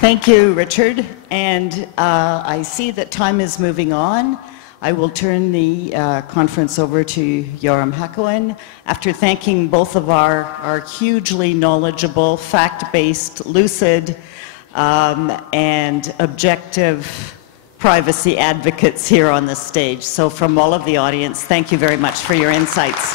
Thank you, Richard. And I see that time is moving on. I will turn the conference over to Yoram Hakohen. After thanking both of our hugely knowledgeable, fact-based, lucid, and objective privacy advocates here on the stage. So from all of the audience, thank you very much for your insights.